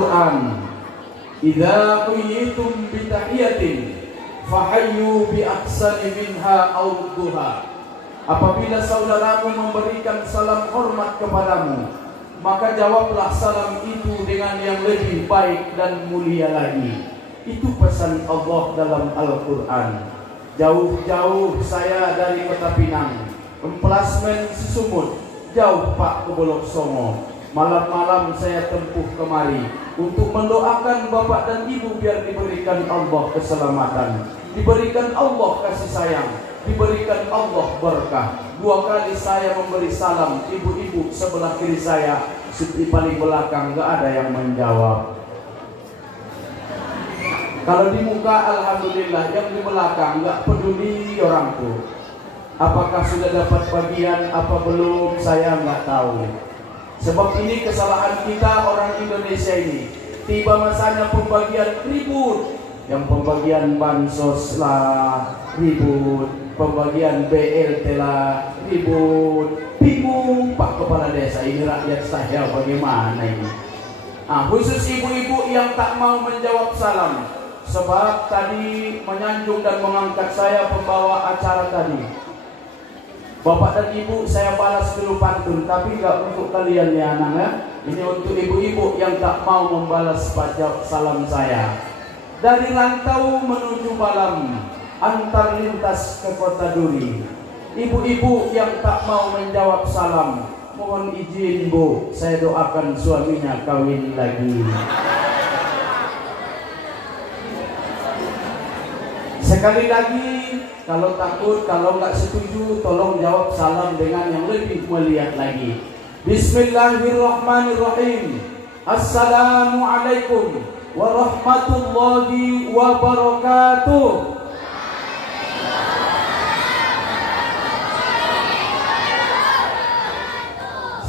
Quran, idza quyitum bi tahiyatin fahayyu bi ahsani minha aw rudduha. Apabila saudaramu memberikan salam hormat kepadamu, maka jawablah salam itu dengan yang lebih baik dan mulia lagi. Itu pesan Allah dalam Al-Quran. Jauh-jauh saya dari Kota Pinang, emplasmen Sumut, jauh Pak ke Bolok Songo. Malam-malam saya tempuh kemari untuk mendoakan bapak dan ibu biar diberikan Allah keselamatan, diberikan Allah kasih sayang, diberikan Allah berkah. 2 kali saya memberi salam, ibu-ibu sebelah kiri saya, di paling belakang gak ada yang menjawab. Kalau di muka alhamdulillah, yang di belakang gak peduli orang tuh. Apakah sudah dapat bagian apa belum, saya nggak tahu. Sebab ini kesalahan kita orang Indonesia ini. Tiba masanya pembagian ribut. Yang pembagian bansos lah ribut, pembagian BLT lah ribut. Bingung Pak Kepala Desa, ini rakyat saya bagaimana ini? Khusus ibu-ibu yang tak mau menjawab salam. Sebab tadi menyanjung dan mengangkat saya pembawa acara tadi. Bapak dan ibu saya balas dulu pantun, tapi enggak untuk kalian ya anak. Ini untuk ibu-ibu yang tak mau membalas pajak salam saya. Dari Rantau menuju Balam, antar lintas ke Kota Duri. Ibu-ibu yang tak mau menjawab salam, mohon izin Bu, saya doakan suaminya kawin lagi. Sekali lagi, kalau takut, kalau nggak setuju, tolong jawab salam dengan yang lebih mulia lagi. Bismillahirrahmanirrahim. Assalamualaikum warahmatullahi wabarakatuh.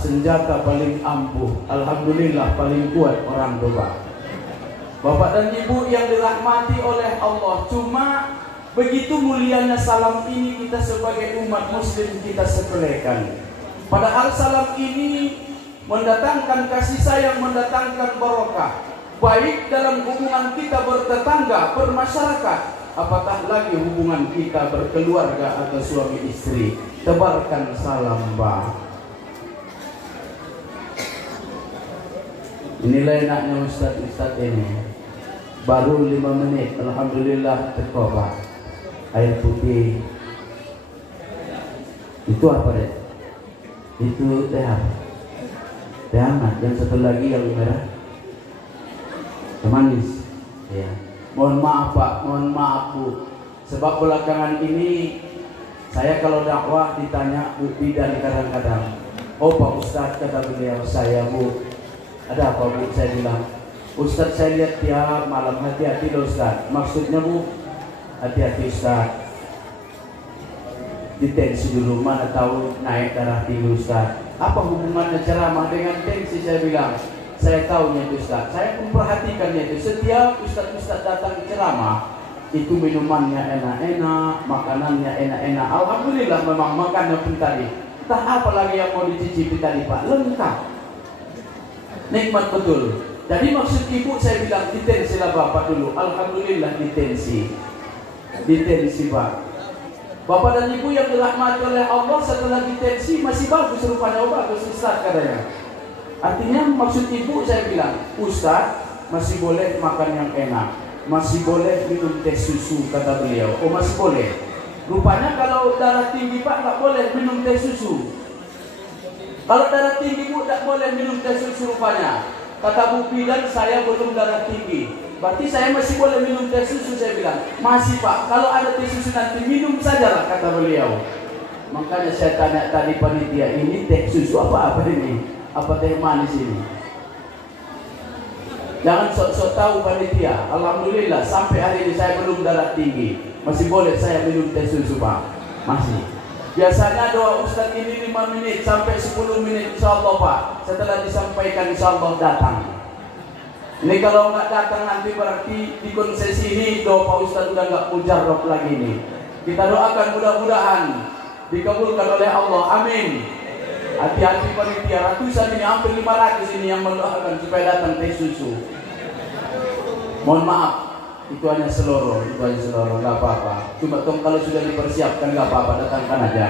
Senjata paling ampuh, alhamdulillah paling kuat orang tua. Bapak dan ibu yang dirahmati oleh Allah, cuma begitu mulianya salam ini kita sebagai umat muslim kita sepelekan. Padahal salam ini mendatangkan kasih sayang, mendatangkan barokah, baik dalam hubungan kita bertetangga, bermasyarakat, apatah lagi hubungan kita berkeluarga atau suami istri. Tebarkan salam Pak. Inilah enaknya Ustaz ini. Baru 5 menit, alhamdulillah teko Pak. Air putih. Itu apa deh? Itu teh apa? Teh hangat. Yang satu lagi yang merah, teh manis. Ya. Mohon maaf Pak, mohon maaf Bu. Sebab belakangan ini saya kalau dakwah ditanya Bu Bidan kadang-kadang. Oh Pak Ustaz, kata beliau, saya Bu. Ada apa Bu? Saya bilang, Ustaz saya lihat tiap malam, hati-hati loh Ustaz. Maksudnya Bu, hati-hati Ustaz. Ditensi dulu, mana tahu naik darah tinggi Ustaz. Apa hubungannya ceramah dengan tensi? Saya bilang, saya tahunya itu Ustaz. Saya memperhatikannya itu. Setiap Ustaz datang ceramah, itu minumannya enak-enak, makanannya enak-enak. Alhamdulillah memang makannya pun tadi. Entah apa lagi yang mau dicicipi tadi Pak, lengkap. Nikmat betul. Jadi maksud ibu saya bilang ditensi lah Bapak dulu. Alhamdulillah ditensi Pak. Bapak dan ibu yang dirahmati oleh Allah setelah ditensi masih bagus rupanya. Bagus Ustaz katanya. Artinya maksud ibu saya bilang, Ustaz masih boleh makan yang enak, masih boleh minum teh susu kata beliau. Oh masih boleh. Rupanya kalau darah tinggi Pak nggak boleh minum teh susu. Kalau darah tinggi Bu tak boleh minum teh susu rupanya. Kata Bu Bidan, saya belum darah tinggi. Berarti saya masih boleh minum teh susu, saya bilang. Masih Pak, kalau ada teh susu nanti minum sajalah kata beliau. Makanya saya tanya tadi panitia, ini teh susu apa ini? Apa teh manis ini? Jangan sok-sok tahu panitia. Alhamdulillah sampai hari ini saya belum darah tinggi. Masih boleh saya minum teh susu Pak. Masih. Biasanya doa Ustaz ini 5 menit sampai 10 menit insyaallah Pak. Setelah disampaikan insyaallah datang. Ini kalau nggak datang nanti berarti di konsesi ini doa Pak Ustaz udah nggak mujarab lagi nih. Kita doakan mudah-mudahan dikabulkan oleh Allah. Amin. Hati-hati panitia, ratusan ini hampir 500 ini yang mendoakan supaya datang teh susu. Mohon maaf, itu hanya seloro, nggak apa-apa. Cuma kalau sudah dipersiapkan nggak apa-apa, datangkan aja.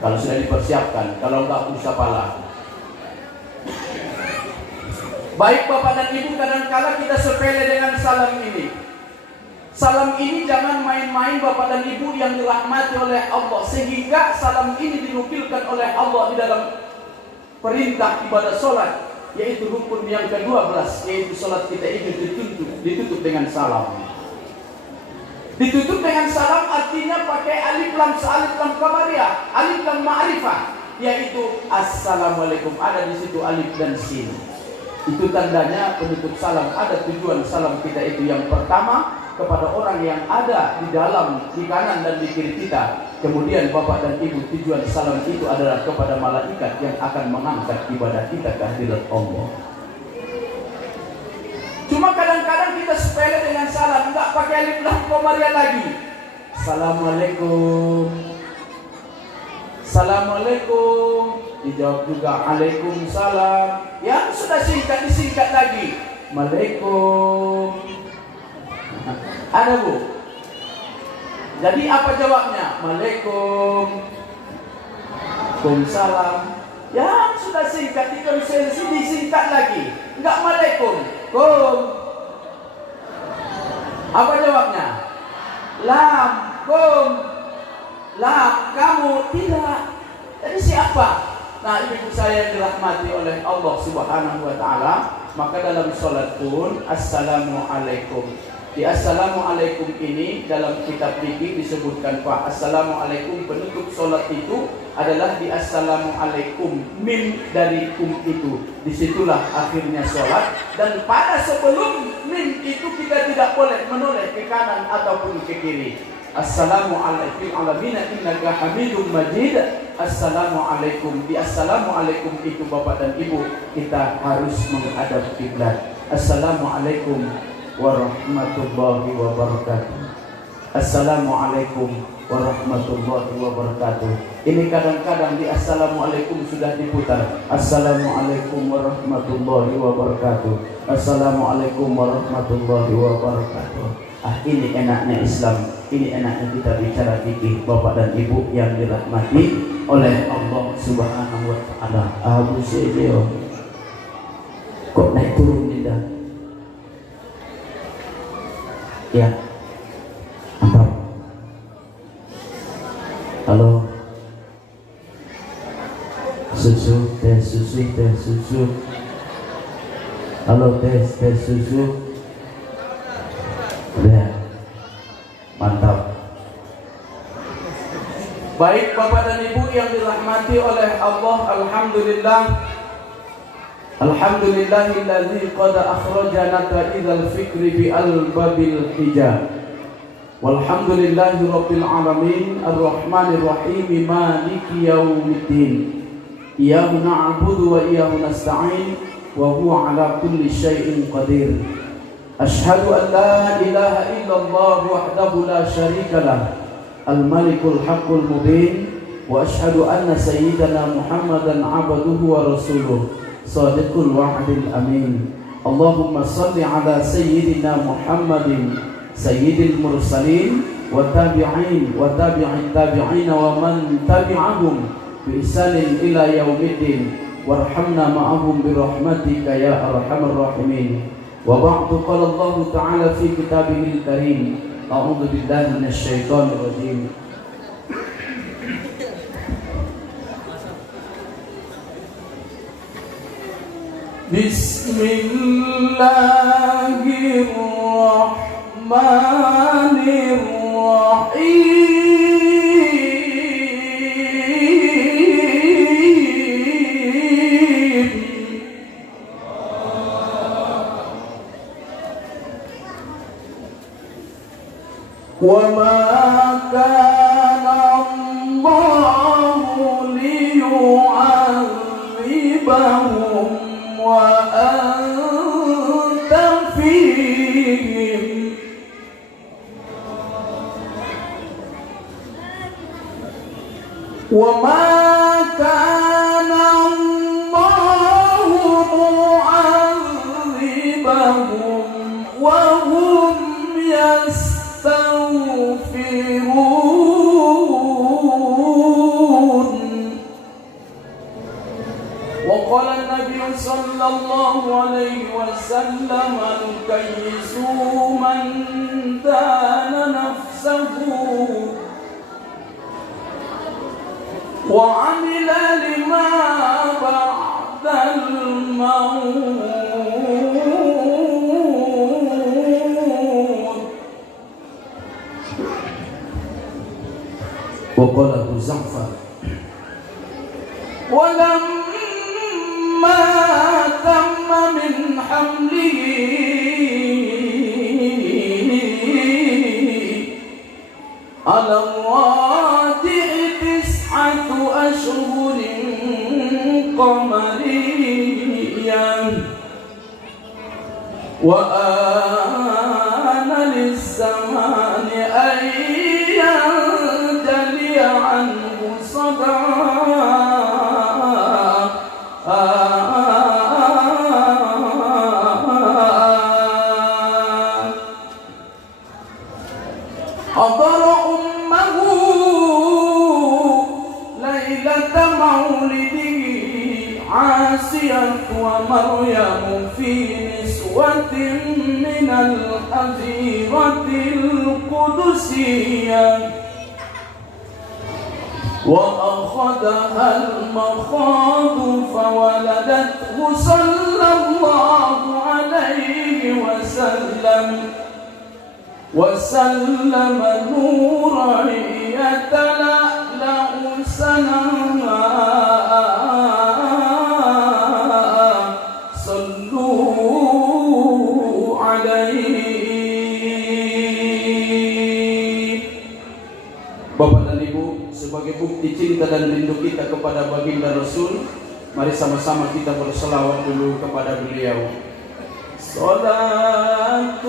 Kalau sudah dipersiapkan, kalau nggak usah pala. Baik Bapak dan Ibu, kadang-kala kita sepele dengan salam ini. Salam ini jangan main-main Bapak dan Ibu yang dirahmati oleh Allah, sehingga salam ini dinukilkan oleh Allah di dalam perintah ibadah solat, yaitu rukun yang ke-12, yaitu solat kita ini ditutup dengan salam. Ditutup dengan salam artinya pakai alif lam qamariyah, alif lam ma'rifah, yaitu assalamualaikum, ada di situ alif dan sin. Itu tandanya penutup salam. Ada tujuan salam kita itu, yang pertama kepada orang yang ada di dalam, di kanan dan di kiri kita. Kemudian Bapak dan Ibu, tujuan salam itu adalah kepada malaikat yang akan mengangkat ibadah kita ke hadirat Allah. Cuma kadang-kadang kita sepele dengan salam, enggak pakai alif lam qamariyah lagi. Assalamualaikum, assalamualaikum, dijawab juga Waalaikumsalam. Yang sudah singkat disingkat lagi, Waalaikum. Ada Bu? Jadi apa jawabnya? Waalaikumsalam. Yang sudah singkat disingkat lagi, enggak Waalaikum. Kum. Apa jawabnya? Lam. Kum. Lam. Kamu tidak. Jadi siapa? Nah, ibu saya yang dirahmati oleh Allah Subhanahu wa taala, maka dalam salat pun assalamualaikum. Di assalamualaikum ini dalam kitab fikih disebutkan Pak, assalamualaikum penutup salat itu adalah di assalamualaikum, mim dari kum itu. Disitulah akhirnya salat, dan pada sebelum mim itu kita tidak boleh menoleh ke kanan ataupun ke kiri. Assalamualaikum alamina innaka hamidum majid. Assalamualaikum. Di assalamualaikum itu Bapak dan Ibu, kita harus menghadap kiblat. Assalamualaikum warahmatullahi wabarakatuh. Assalamualaikum warahmatullahi wabarakatuh. Ini kadang-kadang di assalamualaikum sudah diputar. Assalamualaikum warahmatullahi wabarakatuh. Assalamualaikum warahmatullahi wabarakatuh. Ah, ini enaknya Islam, ini enaknya kita bicara fikih Bapak dan Ibu yang dirahmati oleh Allah Subhanahu wa taala. Abu Syedeo kok naik turun tidak? Ya, mantap. Halo, susu, tes susu, tes susu. Halo, tes susu. Ya, mantap. Baik Bapak dan Ibu yang dirahmati oleh Allah, alhamdulillah. Alhamdulillahilladzi qad akhrajana idzal fikri bi al-babil hijab. Walhamdulillahi rabbil alamin arrahmanir rahim maliki yaumiddin. Iyyahu na'budu wa iyyahu nasta'in wa huwa ala kulli syai'in qadir. Ashhadu an la ilaha illallah wahdahu la syarika lah, al-malikul haqqul mubin, wa ashhadu anna sayyidana Muhammadan abduhu wa rasuluh, sadiqul wa'dil amin. Allahumma salli ala sayyidina Muhammadin sayyidil mursalin wa tabi'in wa tabi'in tabi'in wa man tabi'ahum bi ihsanin ila yaumiddin warhamna ma'ahum bi rahmatika ya arhamar rahimin. Wa ba'du, qala Allah ta'ala fi kitabihil karim. A'udzu billahi minasy syaithanir rajim. Bismillahirrahmanirrahim. وَمَا كَانَ اللَّهُ لِيُعَذِّبَهُمْ وَأَنْتَ فِيهِمْ وَمَا كَانَ اللَّهُ مُعَذِّبَهُمْ يستغفرون. وقال النبي صلى الله عليه وسلم الكيس من دان نفسه وعمل لما بعد الموت. وقال أبو زعفر ولما تم من حمله على الراجع 9 أشهر قمريا وآن للزمان أن ينجلي عنه صدعا حضر أمه ليلة مولده عاسية ومريم في نسوة من الحظيرة القدسية وأخذها المخاض فولدته صلى الله عليه وسلم نورا يتلألأ سناها صلوا عليه. Bapak dan Ibu, sebagai bukti cinta dan rindu kita kepada baginda Rasul, mari sama-sama kita berselawat dulu kepada beliau. Salatullah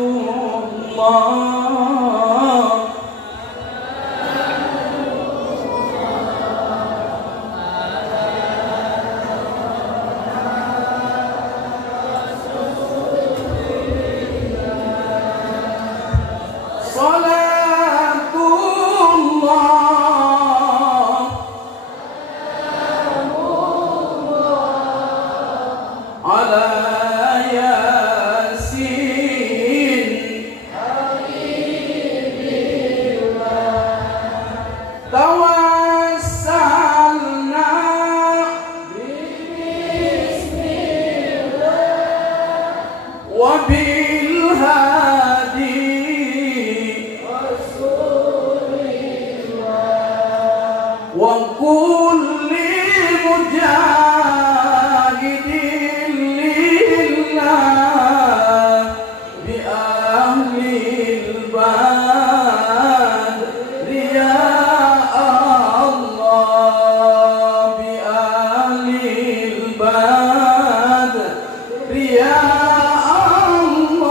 وكل مجاهد لله بأهل البدر يا الله بأهل البدر يا الله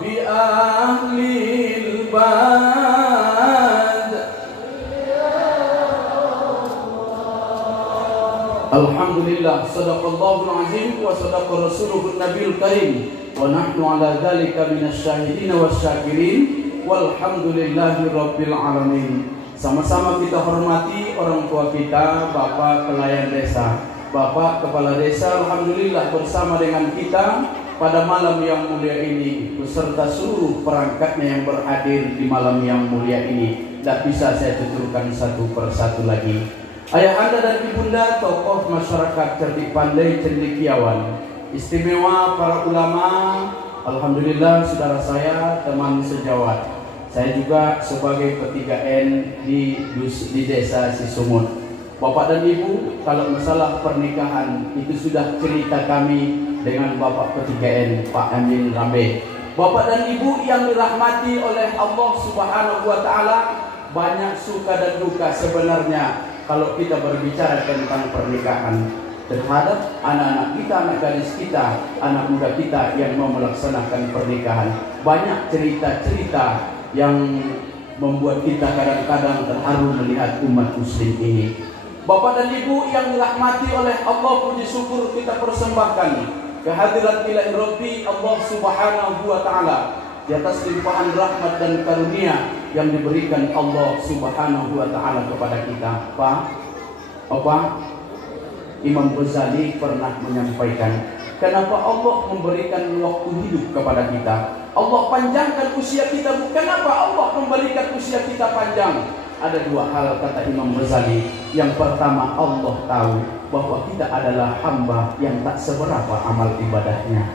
بأهل البدر. Alhamdulillah, sadaqallahul azim wa sadaqa rasuluhun nabiyul karim wa nahnu ala dzalika minasyahidin wasyakirin walhamdulillahi rabbil alamin. Sama-sama kita hormati orang tua kita, Bapak Pelayan Desa, Bapak Kepala Desa, alhamdulillah bersama dengan kita pada malam yang mulia ini beserta seluruh perangkatnya yang berhadir di malam yang mulia ini. Tidak bisa saya tuturkan satu persatu lagi. Ayah anda dan ibunda, tokoh masyarakat cerdik pandai cendekiawan, istimewa para ulama, alhamdulillah saudara saya, teman sejawat. Saya juga sebagai P3N di desa Sisumut. Bapak dan Ibu, kalau masalah pernikahan itu sudah cerita kami dengan Bapak P3N, Pak Amin Rambe. Bapak dan Ibu yang dirahmati oleh Allah Subhanahu wa Ta'ala, banyak suka dan duka sebenarnya kalau kita berbicara tentang pernikahan terhadap anak-anak kita, anak gadis kita, anak muda kita yang mau melaksanakan pernikahan. Banyak cerita-cerita yang membuat kita kadang-kadang terharu melihat umat muslim ini. Bapak dan Ibu yang dirahmati oleh Allah, puji syukur kita persembahkan kehadirat ilahi Rabbi Allah Subhanahu wa Ta'ala di atas limpahan rahmat dan karunia yang diberikan Allah Subhanahu wa taala kepada kita. Apa? Imam Ghazali pernah menyampaikan, kenapa Allah memberikan waktu hidup kepada kita? Allah panjangkan usia kita. Kenapa Allah memberikan usia kita panjang? Ada dua hal, kata Imam Ghazali. Yang pertama, Allah tahu bahwa kita adalah hamba yang tak seberapa amal ibadahnya.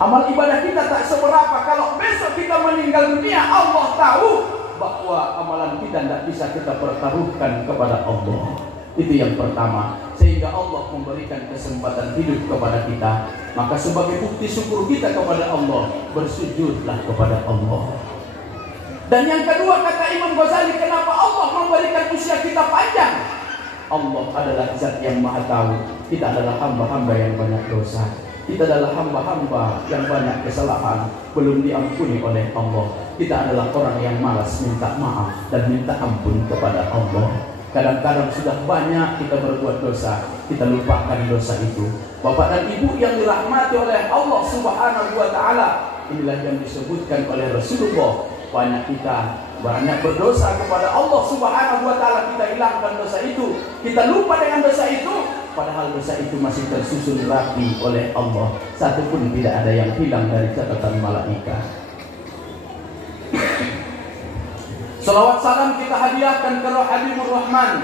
Amal ibadah kita tak seberapa. Kalau besok kita meninggal dunia, Allah tahu bahwa amalan kita tidak bisa kita pertaruhkan kepada Allah. Itu yang pertama. Sehingga Allah memberikan kesempatan hidup kepada kita. Maka sebagai bukti syukur kita kepada Allah, bersujudlah kepada Allah. Dan yang kedua, kata Imam Ghazali, kenapa Allah memberikan usia kita panjang? Allah adalah zat yang maha tahu. Kita adalah hamba-hamba yang banyak dosa. Kita adalah hamba-hamba yang banyak kesalahan, belum diampuni oleh Allah. Kita adalah orang yang malas minta maaf dan minta ampun kepada Allah. Kadang-kadang sudah banyak kita berbuat dosa, kita lupakan dosa itu. Bapak dan Ibu yang dirahmati oleh Allah Subhanahu wa taala, inilah yang disebutkan oleh Rasulullah. Banyak berdosa kepada Allah Subhanahu wa taala, kita hilangkan dosa itu, kita lupa dengan dosa itu, padahal dosa itu masih tersusun rapi oleh Allah. Satu pun tidak ada yang hilang dari catatan malaikat. Salawat salam kita hadiahkan ke Habibur Rahman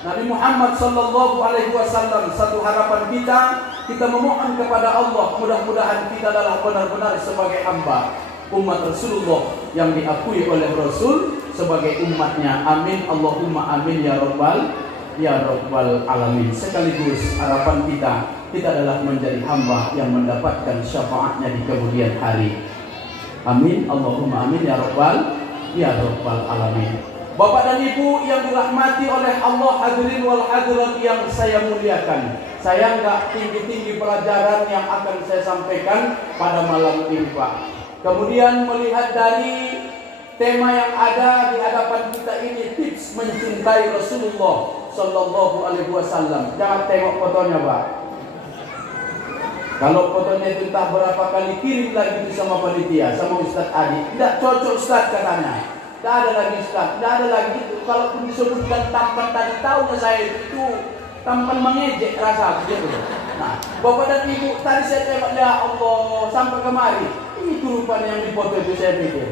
Nabi Muhammad sallallahu alaihi wasallam. Satu harapan kita memohon kepada Allah, mudah-mudahan kita adalah benar-benar sebagai hamba umat Rasulullah yang diakui oleh Rasul sebagai umatnya. Amin Allahumma amin ya rabbal alamin. Sekaligus harapan kita adalah menjadi hamba yang mendapatkan syafaatnya di kemudian hari. Amin Allahumma amin ya rabbal alamin. Bapak dan Ibu yang dirahmati oleh Allah, hadirin wal hadirat yang saya muliakan. Saya enggak tinggi-tinggi pelajaran yang akan saya sampaikan pada malam ini, Pak. Kemudian melihat dari tema yang ada di hadapan kita ini, tips mencintai Rasulullah sallallahu alaihi wasallam. Jangan tengok fotonya, Pak. Kalau fotonya itu entah berapa kali kirim lagi itu sama panitia, sama Ustaz Adi, tidak cocok Ustaz katanya. Tidak ada lagi Ustaz, tidak ada lagi itu. Kalaupun disebutkan tampan tadi, tahu nggak saya itu tampan mengejek rasa gitu. Nah, Bapak dan Ibu, tadi saya tengok, ya Allah, sampai kemari. Ini rupanya yang difoto itu, saya pikir.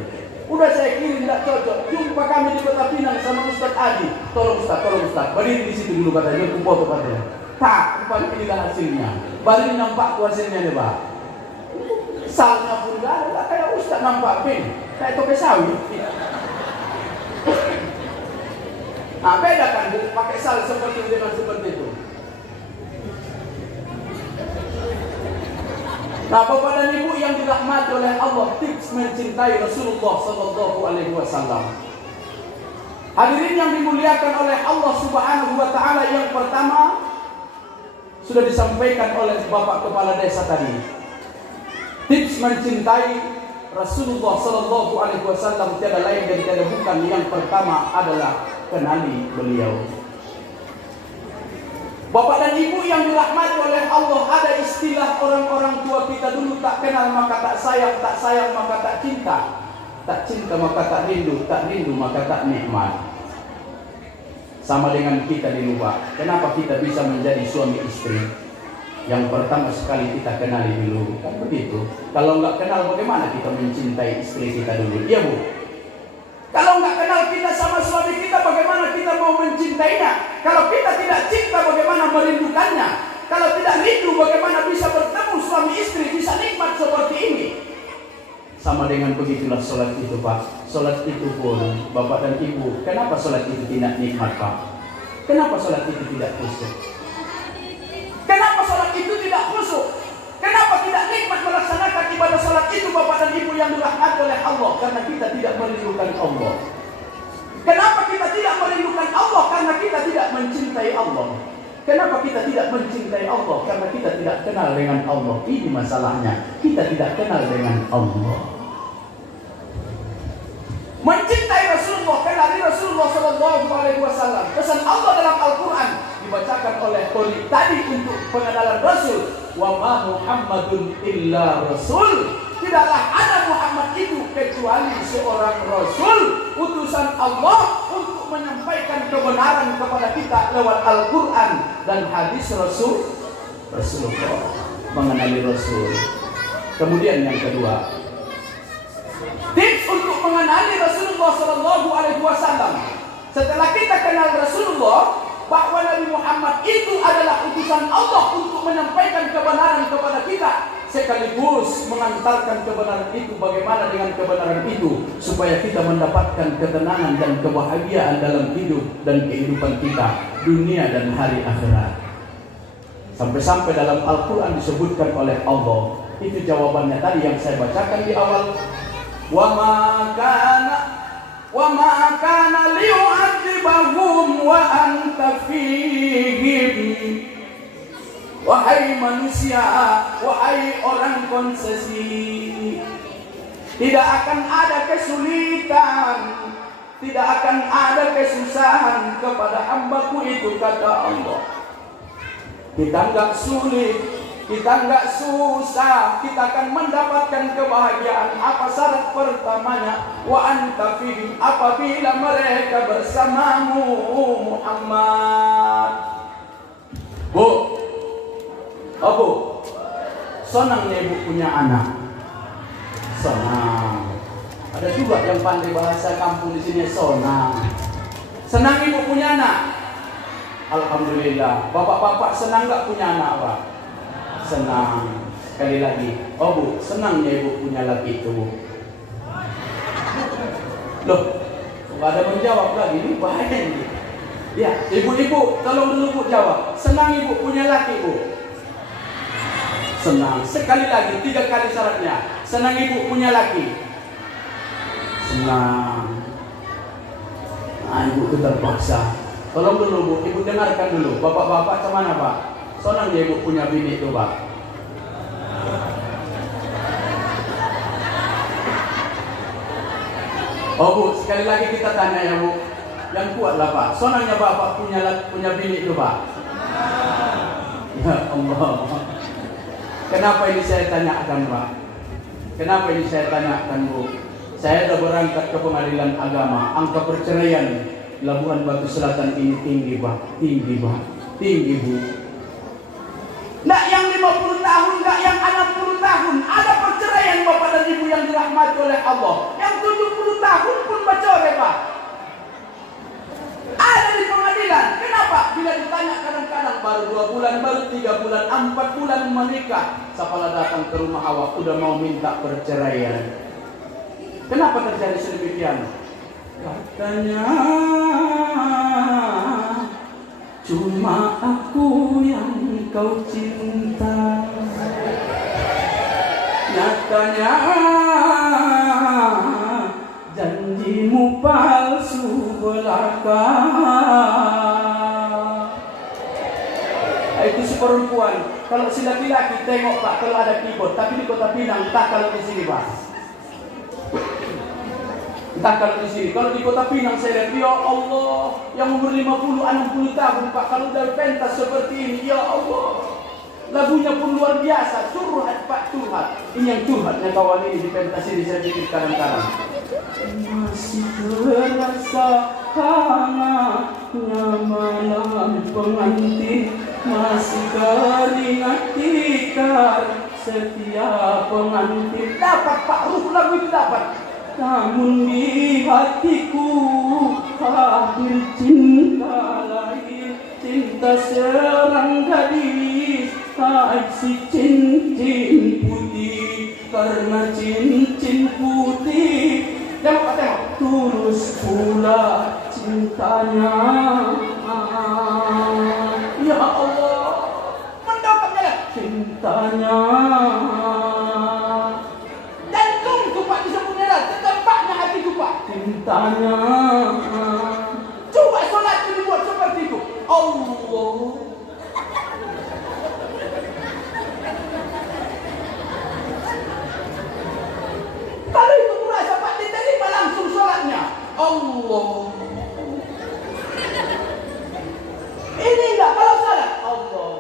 Udah saya kirim, tidak cocok. Jumpa kami di Kota Pinang sama Ustaz Adi. Tolong Ustaz. Berdiri di situ dulu katanya, aku foto katanya. Tak, rupanya inilah hasilnya. Baru ini nampak hasilnya nih, Pak. Salnya pun tidak ada, kayak Ustaz nampak pin. Kayak toke sawi. Nah, beda kan, pakai sal seperti itu dengan seperti itu. Nah, Bapak dan Ibu yang dirahmati oleh Allah, tips mencintai Rasulullah sallallahu alaihi wasallam. Hadirin yang dimuliakan oleh Allah Subhanahu wa taala, yang pertama sudah disampaikan oleh Bapak Kepala Desa tadi. Tips mencintai Rasulullah sallallahu alaihi wasallam tiada lain dan tiada bukan, yang pertama adalah kenali beliau. Bapak dan Ibu yang dirahmati oleh Allah, ada istilah orang-orang tua kita dulu, tak kenal maka tak sayang maka tak cinta maka tak rindu maka tak nikmat. Sama dengan kita di luar. Kenapa kita bisa menjadi suami istri? Yang pertama sekali kita kenali dulu, kan begitu. Kalau nggak kenal, bagaimana kita mencintai istri kita dulu? Iya, Bu. Kalau nggak kenal kita sama suami kita, bagaimana kita mau mencintainya? Kalau kita tidak cinta, bagaimana merindukannya? Kalau tidak rindu, bagaimana bisa bertemu suami istri, bisa nikmat seperti ini? Sama dengan begitulah sholat itu, Pak. Sholat itu pun, Bapak dan Ibu, kenapa sholat itu tidak nikmat, Pak? Kenapa sholat itu tidak khusyuk? Kenapa sholat itu tidak khusyuk? Kenapa tidak nikmat melaksanakan ibadah sholat itu, Bapak dan Ibu yang dirahmati oleh Allah? Karena kita tidak merindukan Allah. Kenapa kita tidak merindukan Allah? Karena kita tidak mencintai Allah. Kenapa kita tidak mencintai Allah? Karena kita tidak kenal dengan Allah. Ini masalahnya. Kita tidak kenal dengan Allah. Mencintai Rasulullah, kenali Rasulullah sallallahu alaihi wasallam. Pesan Allah dalam Al-Quran dibacakan oleh Toli tadi untuk pengenalan Rasul. wa ma Muhammadun illa rasul. Tidaklah ada Muhammad itu kecuali seorang rasul, utusan Allah untuk menyampaikan kebenaran kepada kita lewat Al-Quran dan hadis Rasulullah, mengenali Rasul. Kemudian yang kedua, tips untuk mengenali Rasulullah Sallallahu Alaihi Wasallam. Setelah kita kenal Rasulullah, bahwa Nabi Muhammad itu adalah utusan Allah untuk menyampaikan kebenaran kepada kita, sekaligus mengantarkan kebenaran itu. Bagaimana dengan kebenaran itu supaya kita mendapatkan ketenangan dan kebahagiaan dalam hidup dan kehidupan kita dunia dan hari akhirat. Sampai-sampai dalam Al-Quran disebutkan oleh Allah. Itu jawabannya tadi yang saya bacakan di awal. Wa ma kana liyu'adzibahum wa anta fihim. Wahai manusia, wahai orang konsesi, tidak akan ada kesulitan, tidak akan ada kesusahan kepada hambaku itu, kata Allah. Kita enggak sulit, kita enggak susah, kita akan mendapatkan kebahagiaan. Apa syarat pertamanya? Wa anta fihim, apabila mereka bersamamu Muhammad. Bu, senangnya ibu punya anak? Senang. Ada juga yang pandai bahasa kampung di sini, senang. Senang ibu punya anak? Alhamdulillah. Bapak-bapak senang nggak punya anak, Pak? Senang. Sekali lagi, Bu, senangnya ibu punya laki itu, Bu. Loh, nggak ada menjawab lagi, ini bahaya nih. Ya, ibu-ibu, tolong dulu Bu jawab. Senang ibu punya laki, Bu? Senang. Sekali lagi, 3 kali syaratnya. Senang ibu punya laki? Senang. Nah, ibu itu terpaksa. Tolong dulu Bu, ibu dengarkan dulu. Bapak-bapak kemana Pak? Senang dia ibu punya bini itu Pak? Bu, sekali lagi kita tanya ya Bu. Yang kuat lah Pak. Senangnya Bapak punya bini itu Pak? Ya Allah. Kenapa ini saya tanyakan Pak? Kenapa ini saya tanyakan Bu? Saya sudah berangkat ke pengadilan agama. Angka perceraian Labuhan Batu Selatan ini tinggi Pak. Tinggi Pak. Tinggi Bu. Nggak yang 50 tahun, nggak yang 60 tahun. Ada perceraian Bapak dan Ibu yang dirahmati oleh Allah. Yang 70 tahun pun bercerai Pak. Ada di pengadilan. Kenapa? Bila ditanya kadang-kadang baru 2 bulan, baru 3 bulan, 4 bulan menikah. Siapalah datang ke rumah awak udah mau minta perceraian. Kenapa terjadi sedemikian? Katanya cuma aku yang kau cinta. Nyatanya janjimu palsu belaka. Itu si perempuan. Kalau si laki-laki tengok Pak, kalau ada keyboard, tapi di Kota Pinang, tak kalau di sini Pak. Entah kalau di sini, kalau di Kota Pinang saya lihat, ya Allah, yang umur 50-60 tahun Pak, kalau udah pentas seperti ini, ya Allah, lagunya pun luar biasa, curhat Pak, curhat. Ini yang curhatnya kawan ini di pentas ini saya bikin kadang-kadang. Masih terasa hangatnya malam pengantin, masih teringat tikar setiap pengantin. Dapat Pak, ruh lagu itu dapat. Namun di hatiku hadir cinta lain, cinta seorang gadis, tak si cincin putih, karena cincin putih tengok tulus pula cintanya. Ya Allah, mendapatnya cintanya. Cintanya. Coba sholat dibuat seperti itu. Allah. Kalau itu merasa Pak diterima langsung sholatnya. Allah. Ini enggak kalau sholat. Allah.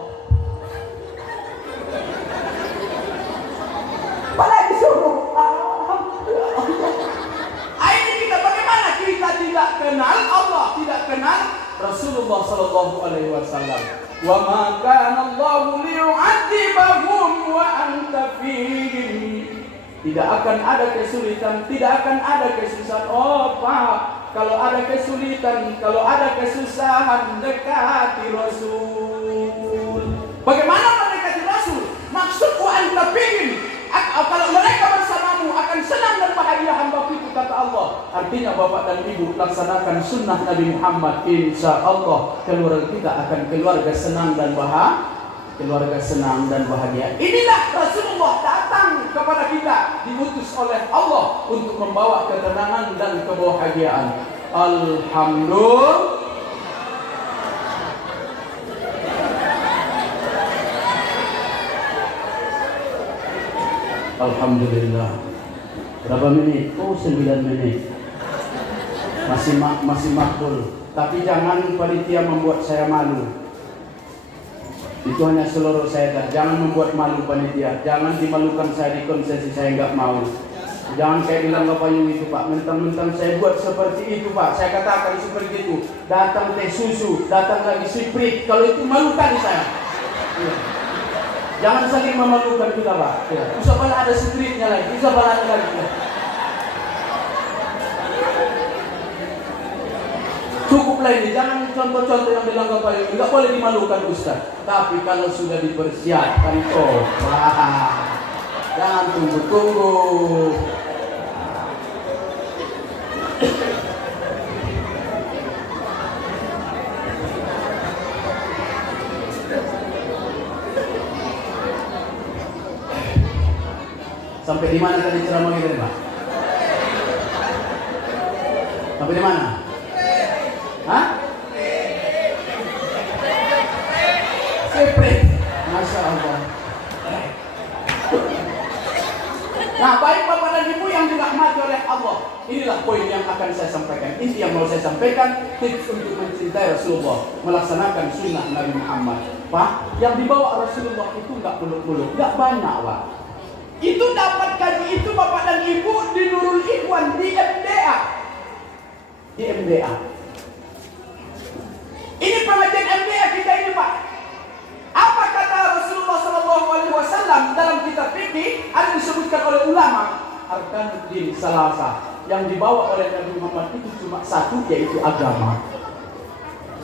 Rasulullah sallallahu alaihi wasallam. Wa ma kana Allahu liyu'adzibahum wa anta fihim. Tidak akan ada kesulitan, tidak akan ada kesusahan. Oh Pak, kalau ada kesulitan, kalau ada kesusahan, dekati Rasul. Bagaimana mendekati Rasul? Maksud wa anta fihim. Kalau mereka bersamamu akan senang dan bahagia hamba-Ku, kata Allah. Artinya Bapak dan Ibu laksanakan sunnah Nabi Muhammad, insya Allah keluarga kita akan keluarga senang dan bahagia. Inilah Rasulullah datang kepada kita, diutus oleh Allah untuk membawa ketenangan dan kebahagiaan. Alhamdulillah. Alhamdulillah. Berapa menit? Oh, 9 menit. Masih makbul. Tapi jangan panitia membuat saya malu. Itu hanya seluruh saya. Jangan membuat malu panitia. Jangan dimalukan saya di konsesi, saya nggak mau. Jangan kayak bilang Bapak Payung itu Pak. Mentang-mentang saya buat seperti itu Pak. Saya katakan seperti itu. Datang teh susu, datang lagi siprit. Kalau itu malukan saya. Ya. Jangan saling memalukan kita Pak. Ya. Usah malah ada sipritnya lagi. Usah malah ada lagi. Ya. Cukuplah ini, jangan contoh-contoh yang bilang Bapak Payung. Enggak boleh dimalukan Ustaz. Tapi kalau sudah dipersiapkan jangan tunggu-tunggu. Sampai di mana tadi ceramah kita, Pak? Sampai di mana? Hah? Sepret. Masya Allah. Nah, baik Bapak dan Ibu yang dirahmati oleh Allah, inilah poin yang akan saya sampaikan. Ini yang mau saya sampaikan, tips untuk mencintai Rasulullah, melaksanakan sunnah Nabi Muhammad. Pak, yang dibawa Rasulullah itu nggak muluk-muluk, nggak banyak, Pak. Itu dapat kaji itu Bapak dan Ibu di Nurul Ikhwan, di MDA. Di MDA. Ini pengajian MDA kita ini Pak. Apa kata Rasulullah SAW dalam kitab fikih? Ada disebutkan oleh ulama. Arkanuddin salasa. Yang dibawa oleh Nabi Muhammad itu cuma satu, yaitu agama.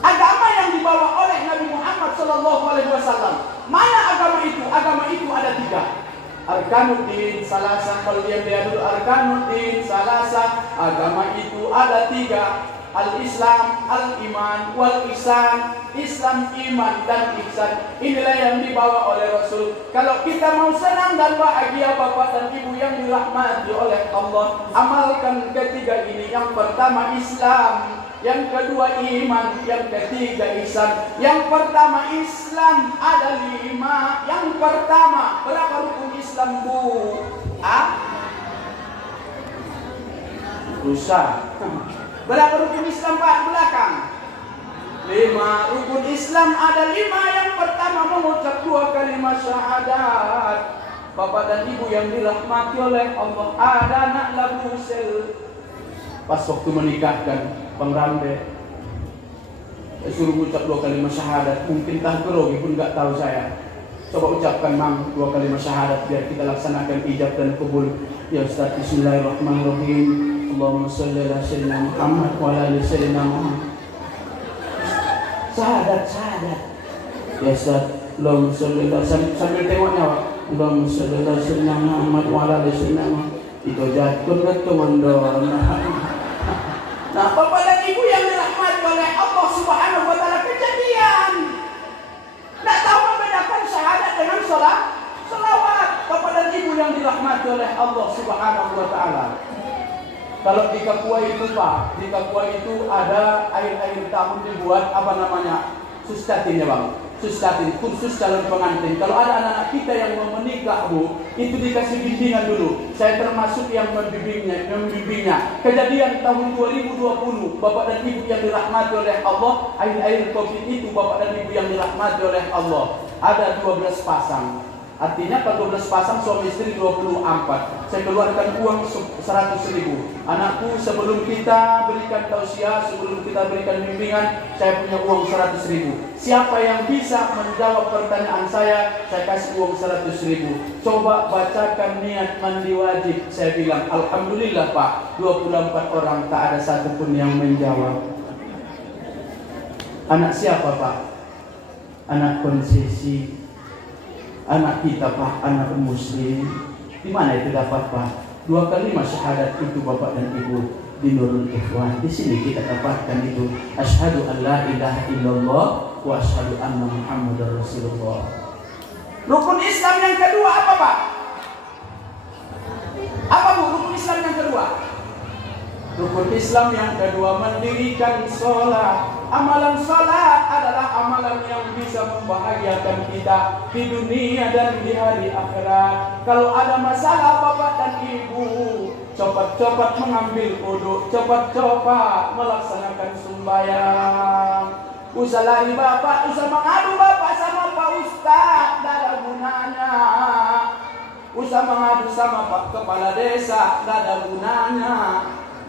Agama yang dibawa oleh Nabi Muhammad SAW. Mana agama itu? Agama itu ada 3. Arkanuddin salasa. Kalau dia dulu Arkanuddin salasa. Agama itu ada 3. Al-Islam, Al-Iman, Wal-Ihsan. Islam, iman, dan ihsan. Inilah yang dibawa oleh Rasul. Kalau kita mau senang dan bahagia Bapak dan Ibu yang dirahmati oleh Allah, amalkan ketiga ini. Yang pertama Islam, yang kedua iman, yang ketiga ihsan. Yang pertama Islam ada 5. Yang pertama, berapa rukun Islam Bu? Rusak. Berapa rukun Islam Pak belakang? 5. Rukun Islam ada 5. Yang pertama mengucap 2 kalimat syahadat. Bapak dan Ibu yang dirahmati oleh Allah, ada anak lagu sel. Pas waktu menikahkan Bang Rambe, saya suruh ucap 2 kalimat syahadat. Mungkin tak grogi pun nggak tahu saya. Coba ucapkan Mang 2 kalimat syahadat biar kita laksanakan ijab dan kabul. Ya Ustaz, bismillahirrahmanirrahim. Allahumma sholli ala sayyidina Muhammad wa ala ali sayyidina Muhammad. Syahadat. Ya Ustaz, Allahumma sholli ala sambil tengoknya Pak. Allahumma sholli ala sayyidina Muhammad wa ala ali sayyidina Muhammad. Itu jatuh ke teman-teman. Nah, Bapak dan Ibu yang dirahmati oleh Allah Subhanahu wa taala, kejadian tidak tahu membedakan syahadat dengan selawat. Bapak dan Ibu yang dirahmati oleh Allah Subhanahu wa taala. Kalau di Papua itu Pak, di Papua itu ada air tahun dibuat apa namanya? Sustatin ya Bang. Sustatin, khusus calon pengantin. Kalau ada anak-anak kita yang mau menikah Bu, itu dikasih bimbingan dulu. Saya termasuk yang membimbingnya. Kejadian tahun 2020, Bapak dan Ibu yang dirahmati oleh Allah, air Covid itu Bapak dan Ibu yang dirahmati oleh Allah. Ada 12 pasang. Artinya kalau 12 pasang suami istri 24. Saya keluarkan uang 100.000. Anakku, sebelum kita berikan tausiah, sebelum kita berikan bimbingan, saya punya uang 100.000. Siapa yang bisa menjawab pertanyaan saya kasih uang 100.000. Coba bacakan niat mandi wajib. Saya bilang, alhamdulillah Pak, 24 orang tak ada satupun yang menjawab. Anak siapa Pak? Anak konsesi. Anak kita Pak, anak muslim. Di mana itu dapat Pak? 2 kalimat syahadat itu Bapak dan Ibu di Nurul Ikhwan. Di sini kita dapatkan itu. Asyhadu an la ilaha illallah wa asyhadu anna Muhammadar Rasulullah. Rukun Islam yang kedua apa Pak? Apa Bu rukun Islam yang kedua? Rukun Islam yang kedua mendirikan sholat. Amalan sholat adalah amalan yang bisa membahagiakan kita di dunia dan di hari akhirat. Kalau ada masalah Bapak dan Ibu, cepat-cepat mengambil wudu, cepat-cepat melaksanakan sembahyang. Usah lari Bapak, usah mengadu Bapak sama Pak Ustaz, tidak ada gunanya. Usah mengadu sama Pak Kepala Desa, tidak ada gunanya.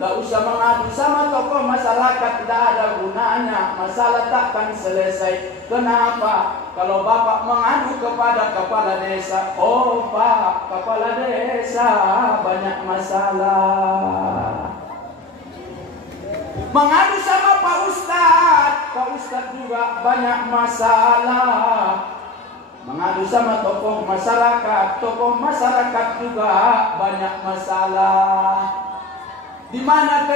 Tidak usah mengadu sama tokoh masyarakat, tidak ada gunanya. Masalah takkan selesai. Kenapa? Kalau Bapak mengadu kepada Kepala Desa, oh Pak, Kepala Desa banyak masalah. Mengadu sama Pak Ustadz juga banyak masalah. Mengadu sama tokoh masyarakat juga banyak masalah. Di mana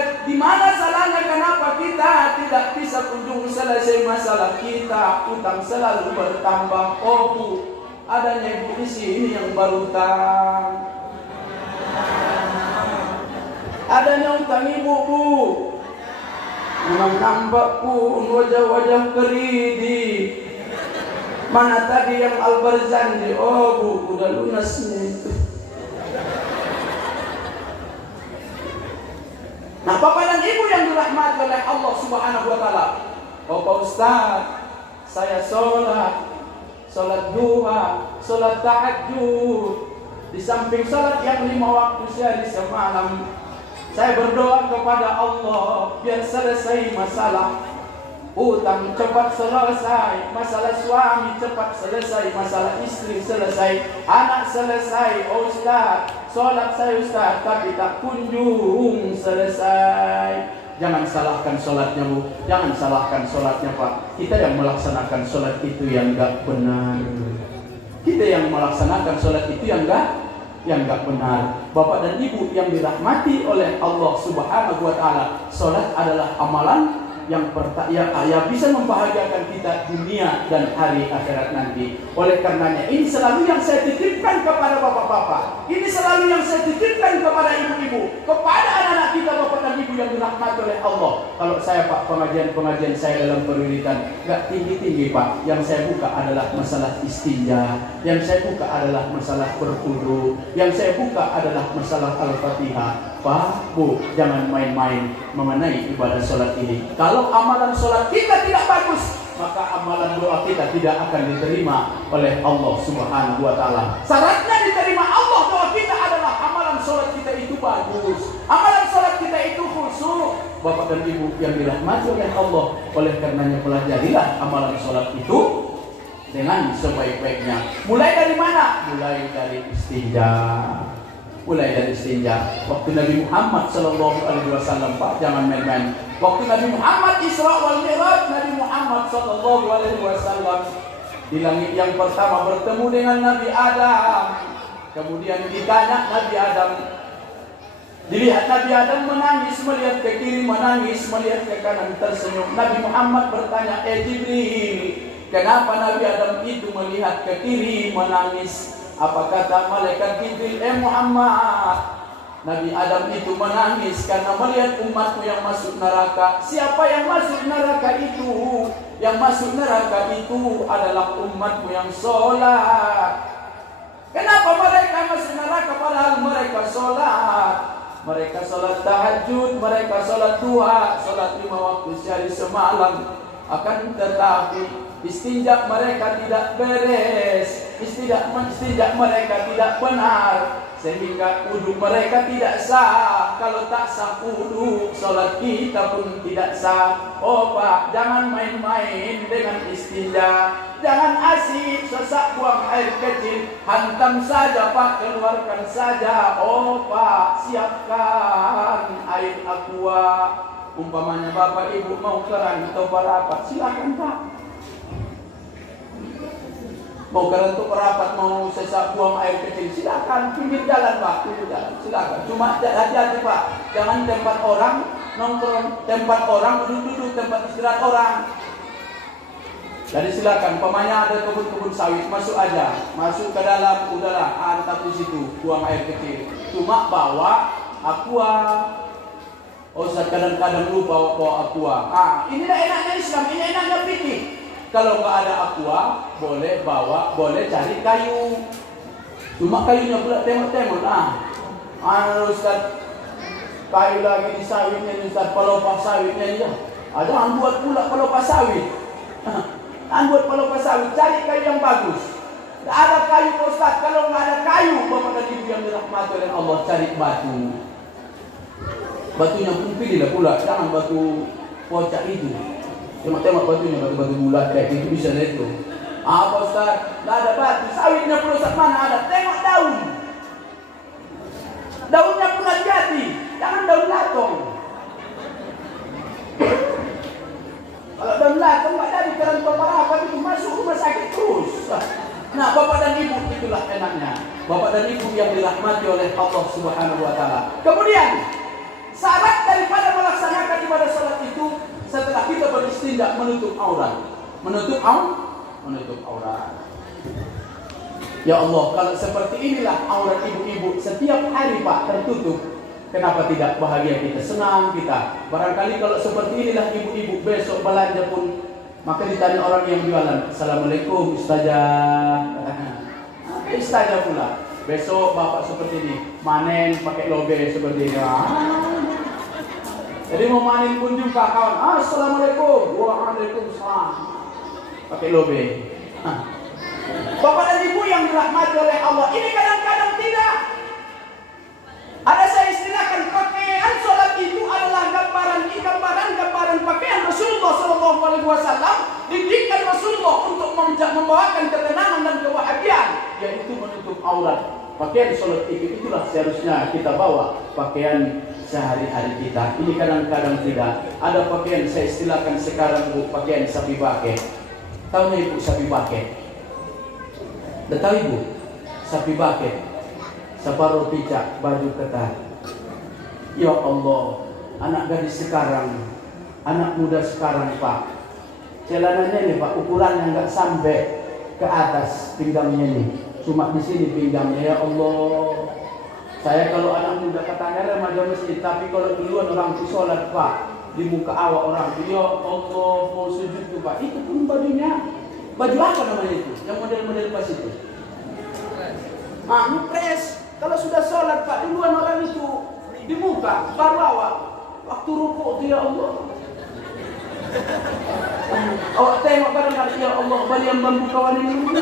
salahnya? Kenapa kita tidak bisa kunjung selesai masalah kita? Utang selalu bertambah. Oh Bu, adanya Ibu di sini yang berutang. Adanya utang Ibu Bu. Memang nampak pun wajah-wajah kredit. Mana tadi yang Al-Barzanji? Oh Bu, udah lunas nih. Nah, Bapak dan Ibu yang dirahmati oleh Allah Subhanahu wa taala. Bapak Ustaz, saya sholat duha, sholat tahajud. Di samping sholat yang 5 waktu sehari semalam, saya berdoa kepada Allah biar selesai masalah utang cepat selesai, masalah suami cepat selesai, masalah istri selesai, anak selesai. Oh Ustaz, sholat saya Ustaz, tapi tak kunjung selesai. Jangan salahkan sholatnya Bu, jangan salahkan sholatnya Pak. Kita yang melaksanakan sholat itu yang enggak benar. Kita yang melaksanakan sholat itu yang enggak benar. Bapak dan Ibu yang dirahmati oleh Allah Subhanahu wa taala, sholat adalah amalan yang bisa membahagiakan kita dunia dan hari akhirat nanti. Oleh karenanya ini selalu yang saya titipkan kepada bapak-bapak, ini selalu yang saya titipkan kepada ibu-ibu, kepada anak-anak kita Bapak dan Ibu yang dirahmati oleh Allah. Kalau saya Pak, pengajian saya dalam perwiritan gak tinggi-tinggi Pak. Yang saya buka adalah masalah istinja, yang saya buka adalah masalah berwudu, yang saya buka adalah masalah Al-Fatihah. Pak, Bu, jangan main-main mengenai ibadah sholat ini. Kalau amalan sholat kita tidak bagus, maka amalan doa kita tidak akan diterima oleh Allah Subhanahu wa taala. Syaratnya diterima Allah doa kita adalah amalan sholat kita itu bagus, amalan sholat kita itu khusyuk. Bapak dan Ibu yang dirahmati oleh Allah, oleh karenanya pelajarilah amalan sholat itu dengan sebaik-baiknya. Mulai dari mana? Mulai dari istinja. Waktu Nabi Muhammad sallallahu alaihi wasallam Pak, jangan main-main. Waktu Nabi Muhammad Isra wal Mi'raj, Nabi Muhammad sallallahu alaihi wasallam di langit yang pertama bertemu dengan Nabi Adam. Kemudian ditanya Nabi Adam, dilihat Nabi Adam menangis, melihat ke kiri menangis, melihat ke kanan tersenyum. Nabi Muhammad bertanya, Jibril, kenapa Nabi Adam itu melihat ke kiri menangis? Apa kata malaikat Jibril, Muhammad, Nabi Adam itu menangis karena melihat umatmu yang masuk neraka. Siapa yang masuk neraka itu? Yang masuk neraka itu adalah umatmu yang sholat. Kenapa mereka masuk neraka padahal mereka sholat? Mereka sholat tahajud, mereka sholat duha, sholat 5 waktu sehari semalam. Akan tetapi istinja mereka tidak beres, istinja mereka tidak benar, sehingga wudu mereka tidak sah. Kalau tak sah wudu, salat kita pun tidak sah. Oh Pak, jangan main-main dengan istinja. Jangan asik sesak buang air kecil, hantam saja Pak, keluarkan saja. Oh Pak, siapkan air aqua. Umpamanya Bapak Ibu mau keran atau barapat, silakan Pak. Mau keran atau barapat, mau sesak buang air kecil, silakan. Pinggir jalan Pak, pinggir jalan, silakan. Cuma hati-hati Pak, jangan tempat orang nongkrong, tempat orang duduk-duduk, tempat istirahat orang. Jadi silakan, pemanya ada kebun-kebun sawit, masuk aja, masuk ke dalam, udahlah, antap di situ, buang air kecil. Cuma bawa aqua. Oh, kadang-kadang lupa bawa aqua. Inilah enaknya Islam, ini enaknya fikih. Kalau nggak ada aqua, boleh bawa, boleh cari kayu. Cuma kayunya pula tembok-tembok. Ustaz, kayu lagi di sawitnya, Ustaz, pelopas sawitnya ya. Jangan buat pula pelopas sawit. Jangan buat pelopas sawit, cari kayu yang bagus. Nggak ada kayu Ustaz, kalau nggak ada kayu, Bapak dan Ibu yang dirahmati oleh Allah, cari batu. Batunya pun pilihlah pula, jangan batu pocak itu. Tembak-tembak batunya, batu-batu bulat kayak gitu bisa lihat itu. Apa Ustaz? Nggak ada batu, sawitnya pun Ustaz mana ada? Tengok daun. Daunnya pun hati-hati, jangan daun latong. Kalau daun latong nggak jadi keran apa itu masuk rumah sakit terus. Nah, Bapak dan Ibu, itulah enaknya. Bapak dan Ibu yang dirahmati oleh Allah Subhanahu wa Ta'ala. Kemudian, syarat daripada melaksanakan ibadah salat itu setelah kita beristinja menutup aurat. Menutup aurat. Ya Allah, kalau seperti inilah aurat ibu-ibu setiap hari Pak tertutup, kenapa tidak bahagia kita, senang kita? Barangkali kalau seperti inilah ibu-ibu besok belanja pun, maka ditanya orang yang jualan, Assalamualaikum Ustazah. Ustazah pula. Besok Bapak seperti ini, manen pakai lobe seperti ini. Jadi mau manin pun juga kawan, Assalamualaikum, waalaikumsalam, pakai lobe. Bapak dan Ibu yang dirahmati oleh Allah, ini kadang-kadang tidak. Ada saya istilahkan pakaian sholat itu adalah gambaran pakaian Rasulullah SAW. Didikan Rasulullah untuk membawakan ketenangan dan kebahagiaan, yaitu menutup aurat. Pakaian sholat itulah seharusnya kita bawa pakaian sehari-hari kita. Ini kadang-kadang tidak. Ada pakaian saya istilahkan sekarang Bu, pakaian sapi bake. Tahu nggak Ibu sapi bake? Tahu Ibu sapi bake? Separuh picak, baju ketat. Ya Allah, anak gadis sekarang, anak muda sekarang Pak, celananya nih Pak, ukurannya nggak sampai ke atas pinggangnya nih, cuma di sini pinggangnya. Ya Allah, saya kalau anak muda katanya remaja masjid, tapi kalau duluan orang itu sholat Pak, di muka awak orang, ya Allah mau sujud tuh Pak, itu pun bajunya, baju apa namanya itu, yang model-model pas itu? Ngepres. Kalau sudah sholat Pak, duluan orang itu di muka, baru awak. Waktu rukuk itu ya Allah. Awak tengok kadang-kadang, ya Allah, balian bambu kawan ini.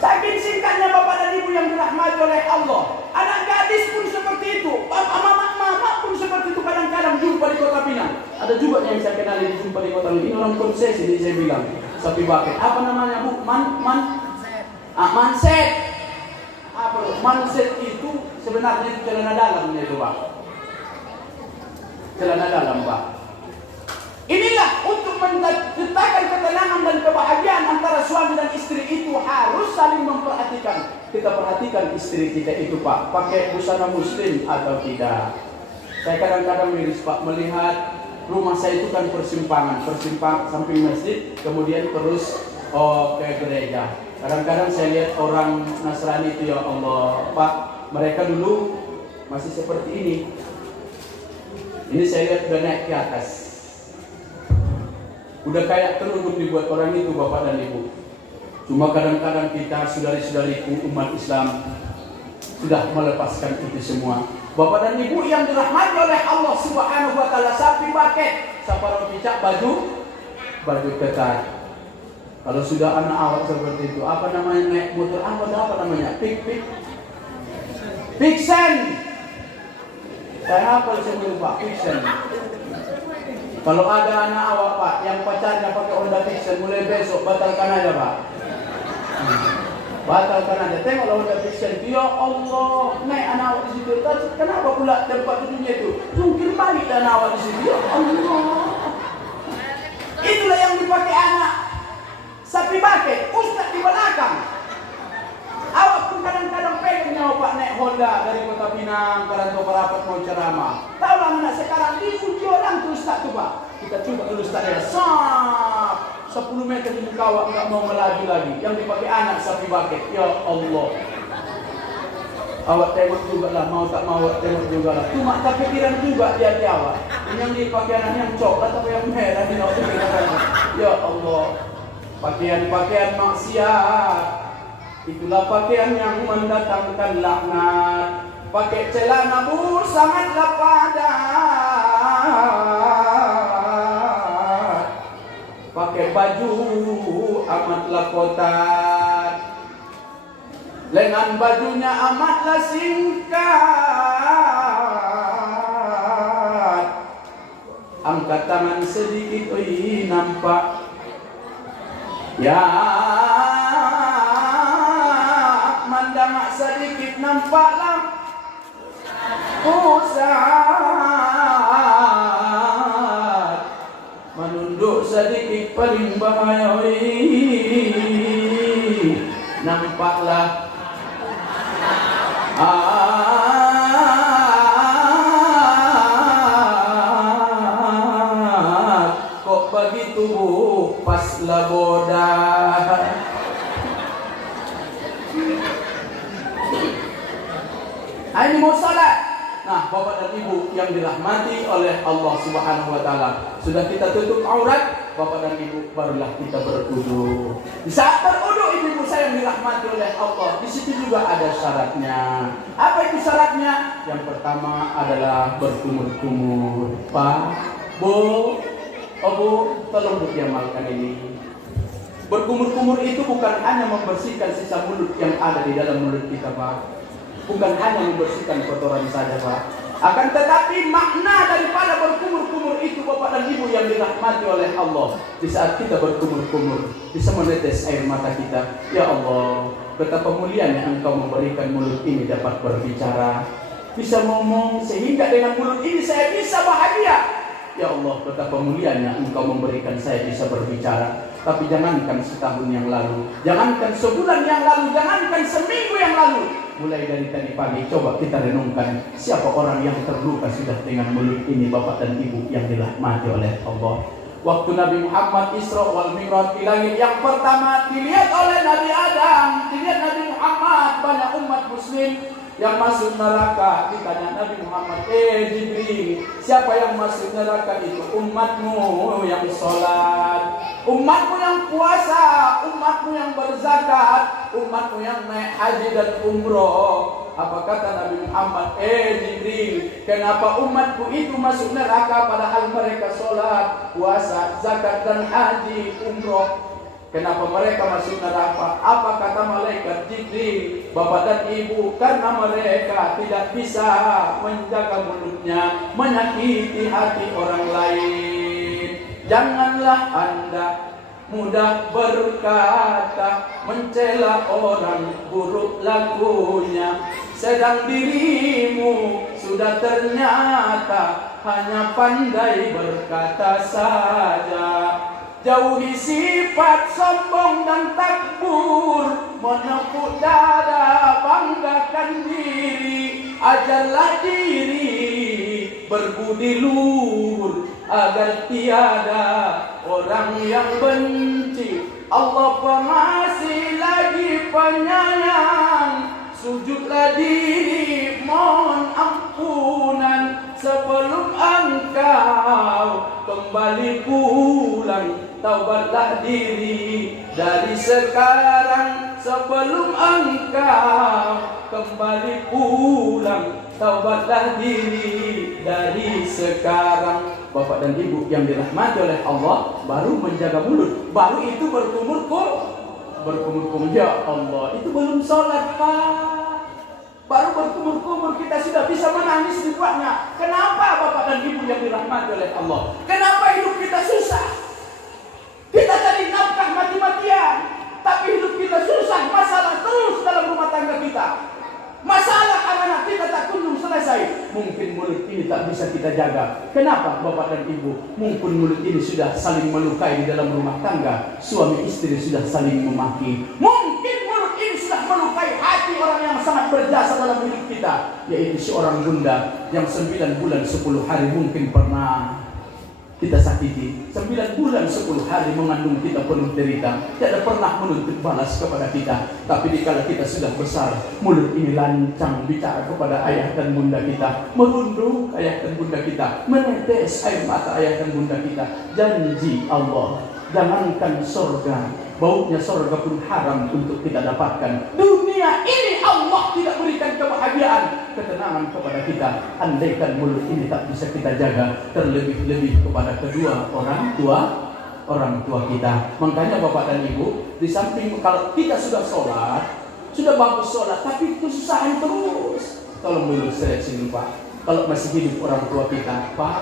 Saking singkatnya Bapak dan Ibu yang dirahmati oleh Allah. Anak gadis pun seperti itu. Mama pun seperti itu, kadang-kadang jumpa di Kota Pinang. Ada juga yang saya kenal di jumpa di Kota Pinang. Ini orang konsesi, ini saya bilang. Sapi baket. Apa namanya Bu? Manset. Manset itu sebenarnya celana dalam itu Pak. Celana dalam Pak. Inilah untuk menciptakan ketenangan dan kebahagiaan antara suami dan istri itu harus saling memperhatikan. Kita perhatikan istri kita itu Pak, pakai busana muslim atau tidak. Saya kadang-kadang miris Pak melihat rumah saya itu kan persimpangan samping masjid, kemudian terus ke gereja. Kadang-kadang saya lihat orang Nasrani itu, ya Allah Pak, mereka dulu masih seperti ini. Ini saya lihat udah naik ke atas, udah kayak terundung dibuat orang itu Bapak dan Ibu. Cuma kadang-kadang kita saudari-saudariku umat Islam sudah melepaskan itu semua. Bapak dan Ibu yang dirahmati oleh Allah Subhanahu wa Ta'ala, sapi paket, separuh picak, baju ketat. Kalau sudah anak awak seperti itu, apa namanya naik motor? Apa namanya? Fiction. Saya hafal sebelum Pak, fiction. Kalau ada anak awak Pak yang pacarnya pakai Honda Fiction, mulai besok batalkan aja Pak. Batalkan aja. Tengoklah Honda Fiction. Ya Allah, naik anak awak di situ. Kenapa pula tempat duduknya itu? Jungkir balik anak awak di situ. Ya Allah. Itulah yang dipakai anak. Sapi pakai, ustaz di belakang. Awak pun kadang-kadang pengen nyawa Pak naik Honda dari Kota Pinang, Karantau Parapat mau ceramah. Tahu lah anak sekarang dipuji orang tuh ustaz tuh Pak. Kita coba dulu ustaz ya. 10 meter di muka awak nggak mau melaju lagi. Yang dipakai anak sapi pakai. Ya Allah. Awak tengok juga lah, mau tak mau awak tengok juga lah. Cuma tak pikiran juga di hati awak. Yang dipakai anak yang coklat atau yang merah di nawak pikiran. Ya Allah. Pakaian-pakaian maksiat, itulah pakaian yang mendatangkan laknat. Pakai celana sangatlah padat, pakai baju amatlah kotak, lengan bajunya amatlah singkat. Angkat tangan sedikit, oi nampak. Ya, mandang sedikit nampaklah pusat, menunduk sedikit paling bahaya. Nampaklah kok begitu pas laboda. Ini mau salat. Nah, Bapak dan Ibu yang dirahmati oleh Allah Subhanahu wa taala, sudah kita tutup aurat, Bapak dan Ibu, barulah kita berwudu. Di saat berwudu, ibu-ibu saya yang dirahmati oleh Allah, di situ juga ada syaratnya. Apa itu syaratnya? Yang pertama adalah berkumur-kumur. Pak, Bu, tolong diamalkan ini. Berkumur-kumur itu bukan hanya membersihkan sisa mulut yang ada di dalam mulut kita, Pak. Bukan hanya membersihkan kotoran saja, Pak. Akan tetapi makna daripada berkumur-kumur itu, Bapak dan Ibu yang dirahmati oleh Allah, di saat kita berkumur-kumur, bisa menetes air mata kita. Ya Allah, betapa mulianya Engkau memberikan mulut ini dapat berbicara, bisa ngomong, sehingga dengan mulut ini saya bisa bahagia. Ya Allah, betapa mulianya Engkau memberikan saya bisa berbicara. Tapi jangankan setahun yang lalu, jangankan sebulan yang lalu, jangankan seminggu yang lalu, mulai dari tadi pagi coba kita renungkan, siapa orang yang terluka sudah dengan mulut ini, Bapak dan Ibu yang dirahmati oleh Allah. Waktu Nabi Muhammad Isra wal Mi'raj di langit, yang pertama dilihat oleh Nabi Adam, dilihat Nabi Muhammad, banyak umat muslim yang masuk neraka. Ditanya Nabi Muhammad, Jibril, siapa yang masuk neraka itu? Umatmu yang sholat, umatmu yang puasa, umatmu yang berzakat, umatmu yang naik haji dan umroh. Apa kata Nabi Muhammad? Jibril, kenapa umatku itu masuk neraka padahal mereka sholat, puasa, zakat dan haji, umroh? Kenapa mereka masuk neraka? Apa kata malaikat Jibril? Bapak dan Ibu, karena mereka tidak bisa menjaga mulutnya, menyakiti hati orang lain. Janganlah Anda mudah berkata, mencela orang buruk lakunya, sedang dirimu sudah ternyata hanya pandai berkata saja. Jauhi sifat sombong dan takbur, menepuk dada, banggakan diri. Ajarlah diri berbudi luhur, agar tiada orang yang benci. Allah pengasih lagi penyayang, sujudlah diri mohon ampunan sebelum engkau kembali pulang. Taubatlah diri dari sekarang sebelum engkau kembali pulang. Taubatlah diri dari sekarang. Bapak dan Ibu yang dirahmati oleh Allah, baru menjaga mulut, baru itu berkumur-kumur. Ya Allah, itu belum sholat Pak. Baru berkumur-kumur kita sudah bisa menangis di buatnya. Kenapa Bapak dan Ibu yang dirahmati oleh Allah? Kenapa hidup kita susah? Kita cari nafkah mati-matian, tapi hidup kita susah, masalah terus dalam rumah tangga kita. Masalah anak-anak kita tak kunjung selesai. Mungkin mulut ini tak bisa kita jaga. Kenapa Bapak dan Ibu? Mungkin mulut ini sudah saling melukai di dalam rumah tangga. Suami istri sudah saling memaki. Mungkin mulut ini sudah melukai hati orang yang sangat berjasa dalam hidup kita, yaitu seorang bunda yang 9 bulan 10 hari mungkin pernah kita sakiti. 9 bulan 10 hari mengandung kita penuh derita, tidak pernah menuntut balas kepada kita. Tapi dikala kita sudah besar, mulut ini lancang bicara kepada ayah dan bunda kita, merunduk ayah dan bunda kita, menetes air mata ayah dan bunda kita. Janji Allah, jangankan surga, baunya surga pun haram untuk kita dapatkan. Dunia ini Allah tidak berikan kebahagiaan, ketenangan kepada kita, andaikan mulut ini tak bisa kita jaga, terlebih-lebih kepada kedua orang tua kita. Makanya Bapak dan Ibu, di samping kalau kita sudah sholat, sudah bagus sholat, tapi kesusahan terus, tolong dulu seleksi dulu Pak. Kalau masih hidup orang tua kita, Pak,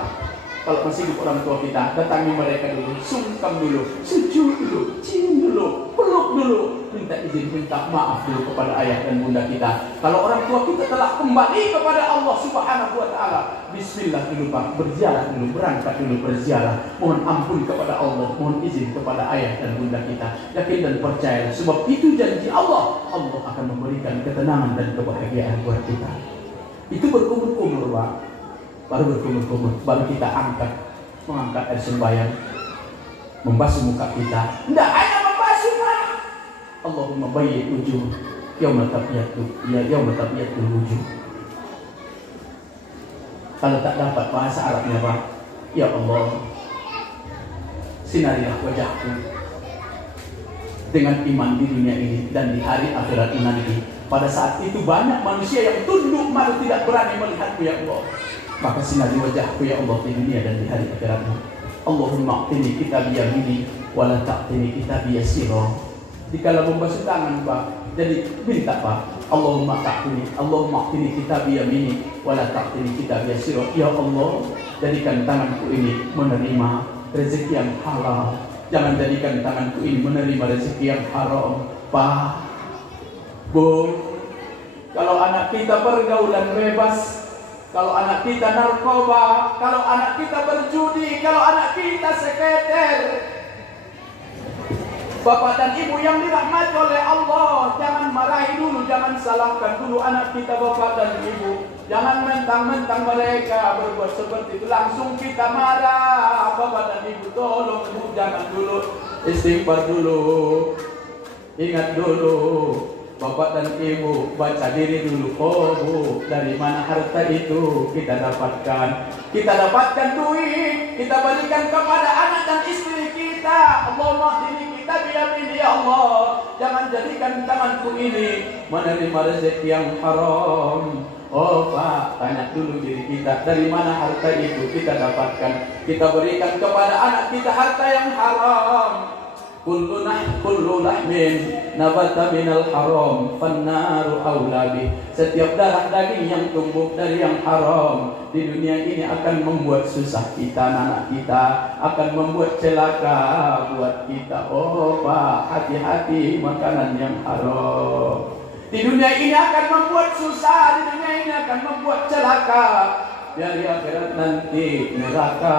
kalau masih hidup orang tua kita, datangi mereka dulu, sungkem dulu, sujud dulu, cium dulu, peluk dulu, minta izin, minta maaf dulu kepada ayah dan bunda kita. Kalau orang tua kita telah kembali kepada Allah Subhanahu wa Ta'ala, bismillah dulu Pak, berziarah dulu, berangkat dulu berziarah, mohon ampun kepada Allah, mohon izin kepada ayah dan bunda kita. Yakin dan percaya, sebab itu janji Allah, Allah akan memberikan ketenangan dan kebahagiaan buat kita. Itu berkumur-kumur Pak. Baru berkumur-kumur, baru kita mengangkat air sembahyang, membasuh muka kita. Tidak hanya membasuh Pak. Allahumma bayyid wujuh yauma tabyaddu wujuh. Kalau tak dapat bahasa Arabnya Pak, ya Allah, sinarilah wajahku dengan iman di dunia ini dan di hari akhirat nanti. Pada saat itu banyak manusia yang tunduk malu tidak berani melihatku ya Allah. Maka sinari wajahku ya Allah di dunia dan di hari akhiratmu. Allahumma a'tini kitabiyamini wala ta'tini kitabiyasira. Dikala membasuh tangan Pak, jadi minta Pak, Allahumma a'tini kitabiyamini wala ta'tini kitabiyasira. Ya Allah, jadikan tanganku ini menerima rezeki yang halal, jangan jadikan tanganku ini menerima rezeki yang haram. Pak, Bu, kalau anak kita pergaulan bebas, kalau anak kita narkoba, kalau anak kita berjudi, kalau anak kita seketer, Bapak dan Ibu yang dirahmati oleh Allah, jangan marahi dulu, jangan salahkan dulu anak kita Bapak dan Ibu. Jangan mentang-mentang mereka berbuat seperti itu langsung kita marah. Bapak dan Ibu tolong Bu, jangan dulu, istighfar dulu, ingat dulu. Bapak dan Ibu baca diri dulu. Oh Bu, dari mana harta itu kita dapatkan? Kita dapatkan duit, kita berikan kepada anak dan istri kita. Allahumma hdini kita biyamini ya Allah. Jangan jadikan tanganku ini menerima rezeki yang haram. Oh Pak, tanya dulu diri kita, dari mana harta itu kita dapatkan? Kita berikan kepada anak kita harta yang haram. Kullu lahmin nabata minal haram fannaru aula bih. Setiap darah daging yang tumbuh dari yang haram di dunia ini akan membuat susah kita, anak kita, akan membuat celaka buat kita. Oh Pak, hati-hati makanan yang haram. Di dunia ini akan membuat susah, di dunia ini akan membuat celaka. Dari akhirat nanti neraka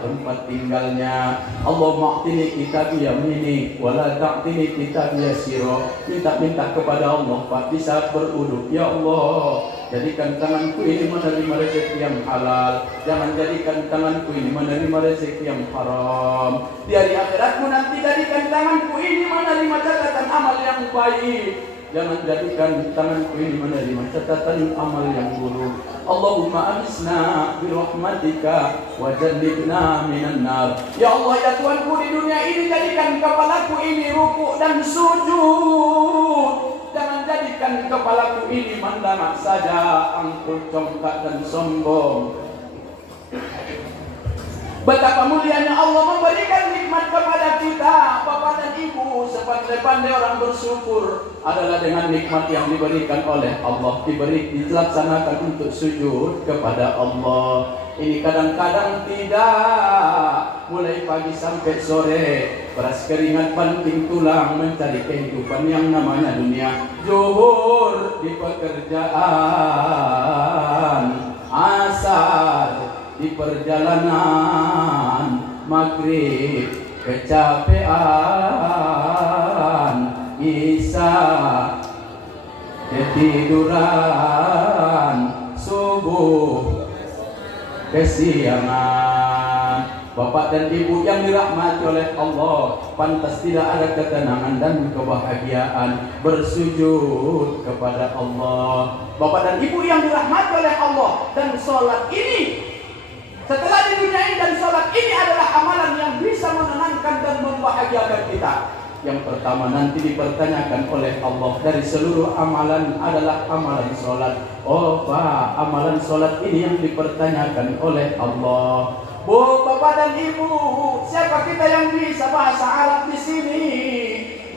tempat tinggalnya. Allahumma a'tini kitabiyamini wala ta'tini kitabiyasira. Minta kepada Allah Pak, di saat berwudu, ya Allah, jadikan tanganku ini menerima rezeki yang halal, jangan jadikan tanganku ini menerima rezeki yang haram. Di hari akhiratmu nanti jadikan tanganku ini menerima catatan amal yang baik, jangan jadikan tanganku ini menerima catatan amal yang buruk. Allahumma amisna birahmatika wa jannibna minan nar. Ya Allah, ya Tuhanku, di dunia ini jadikan kepalaku ini rukuk dan sujud. Jangan jadikan kepalaku ini mendanak saja, angkuh, congkak dan sombong. Betapa mulianya Allah memberikan nikmat kepada kita, Bapak dan Ibu. Sepandai-pandai orang bersyukur adalah dengan nikmat yang diberikan oleh Allah, dilaksanakan untuk sujud kepada Allah. Ini kadang-kadang tidak, mulai pagi sampai sore, beras keringat banting tulang mencari kehidupan yang namanya dunia. Zuhur di pekerjaan, asar di perjalanan, maghrib kecapean, isya ketiduran, subuh kesiangan. Bapak dan Ibu yang dirahmati oleh Allah, pantas tidak ada ketenangan dan kebahagiaan bersujud kepada Allah. Bapak dan Ibu yang dirahmati oleh Allah, dan sholat ini setelah di dunia ini, dan sholat ini adalah amalan yang bisa menenangkan dan membahagiakan kita. Yang pertama nanti dipertanyakan oleh Allah dari seluruh amalan adalah amalan sholat. Oh Pak, amalan sholat ini yang dipertanyakan oleh Allah. Bu, Bapak dan Ibu, siapa kita yang bisa bahasa Arab di sini?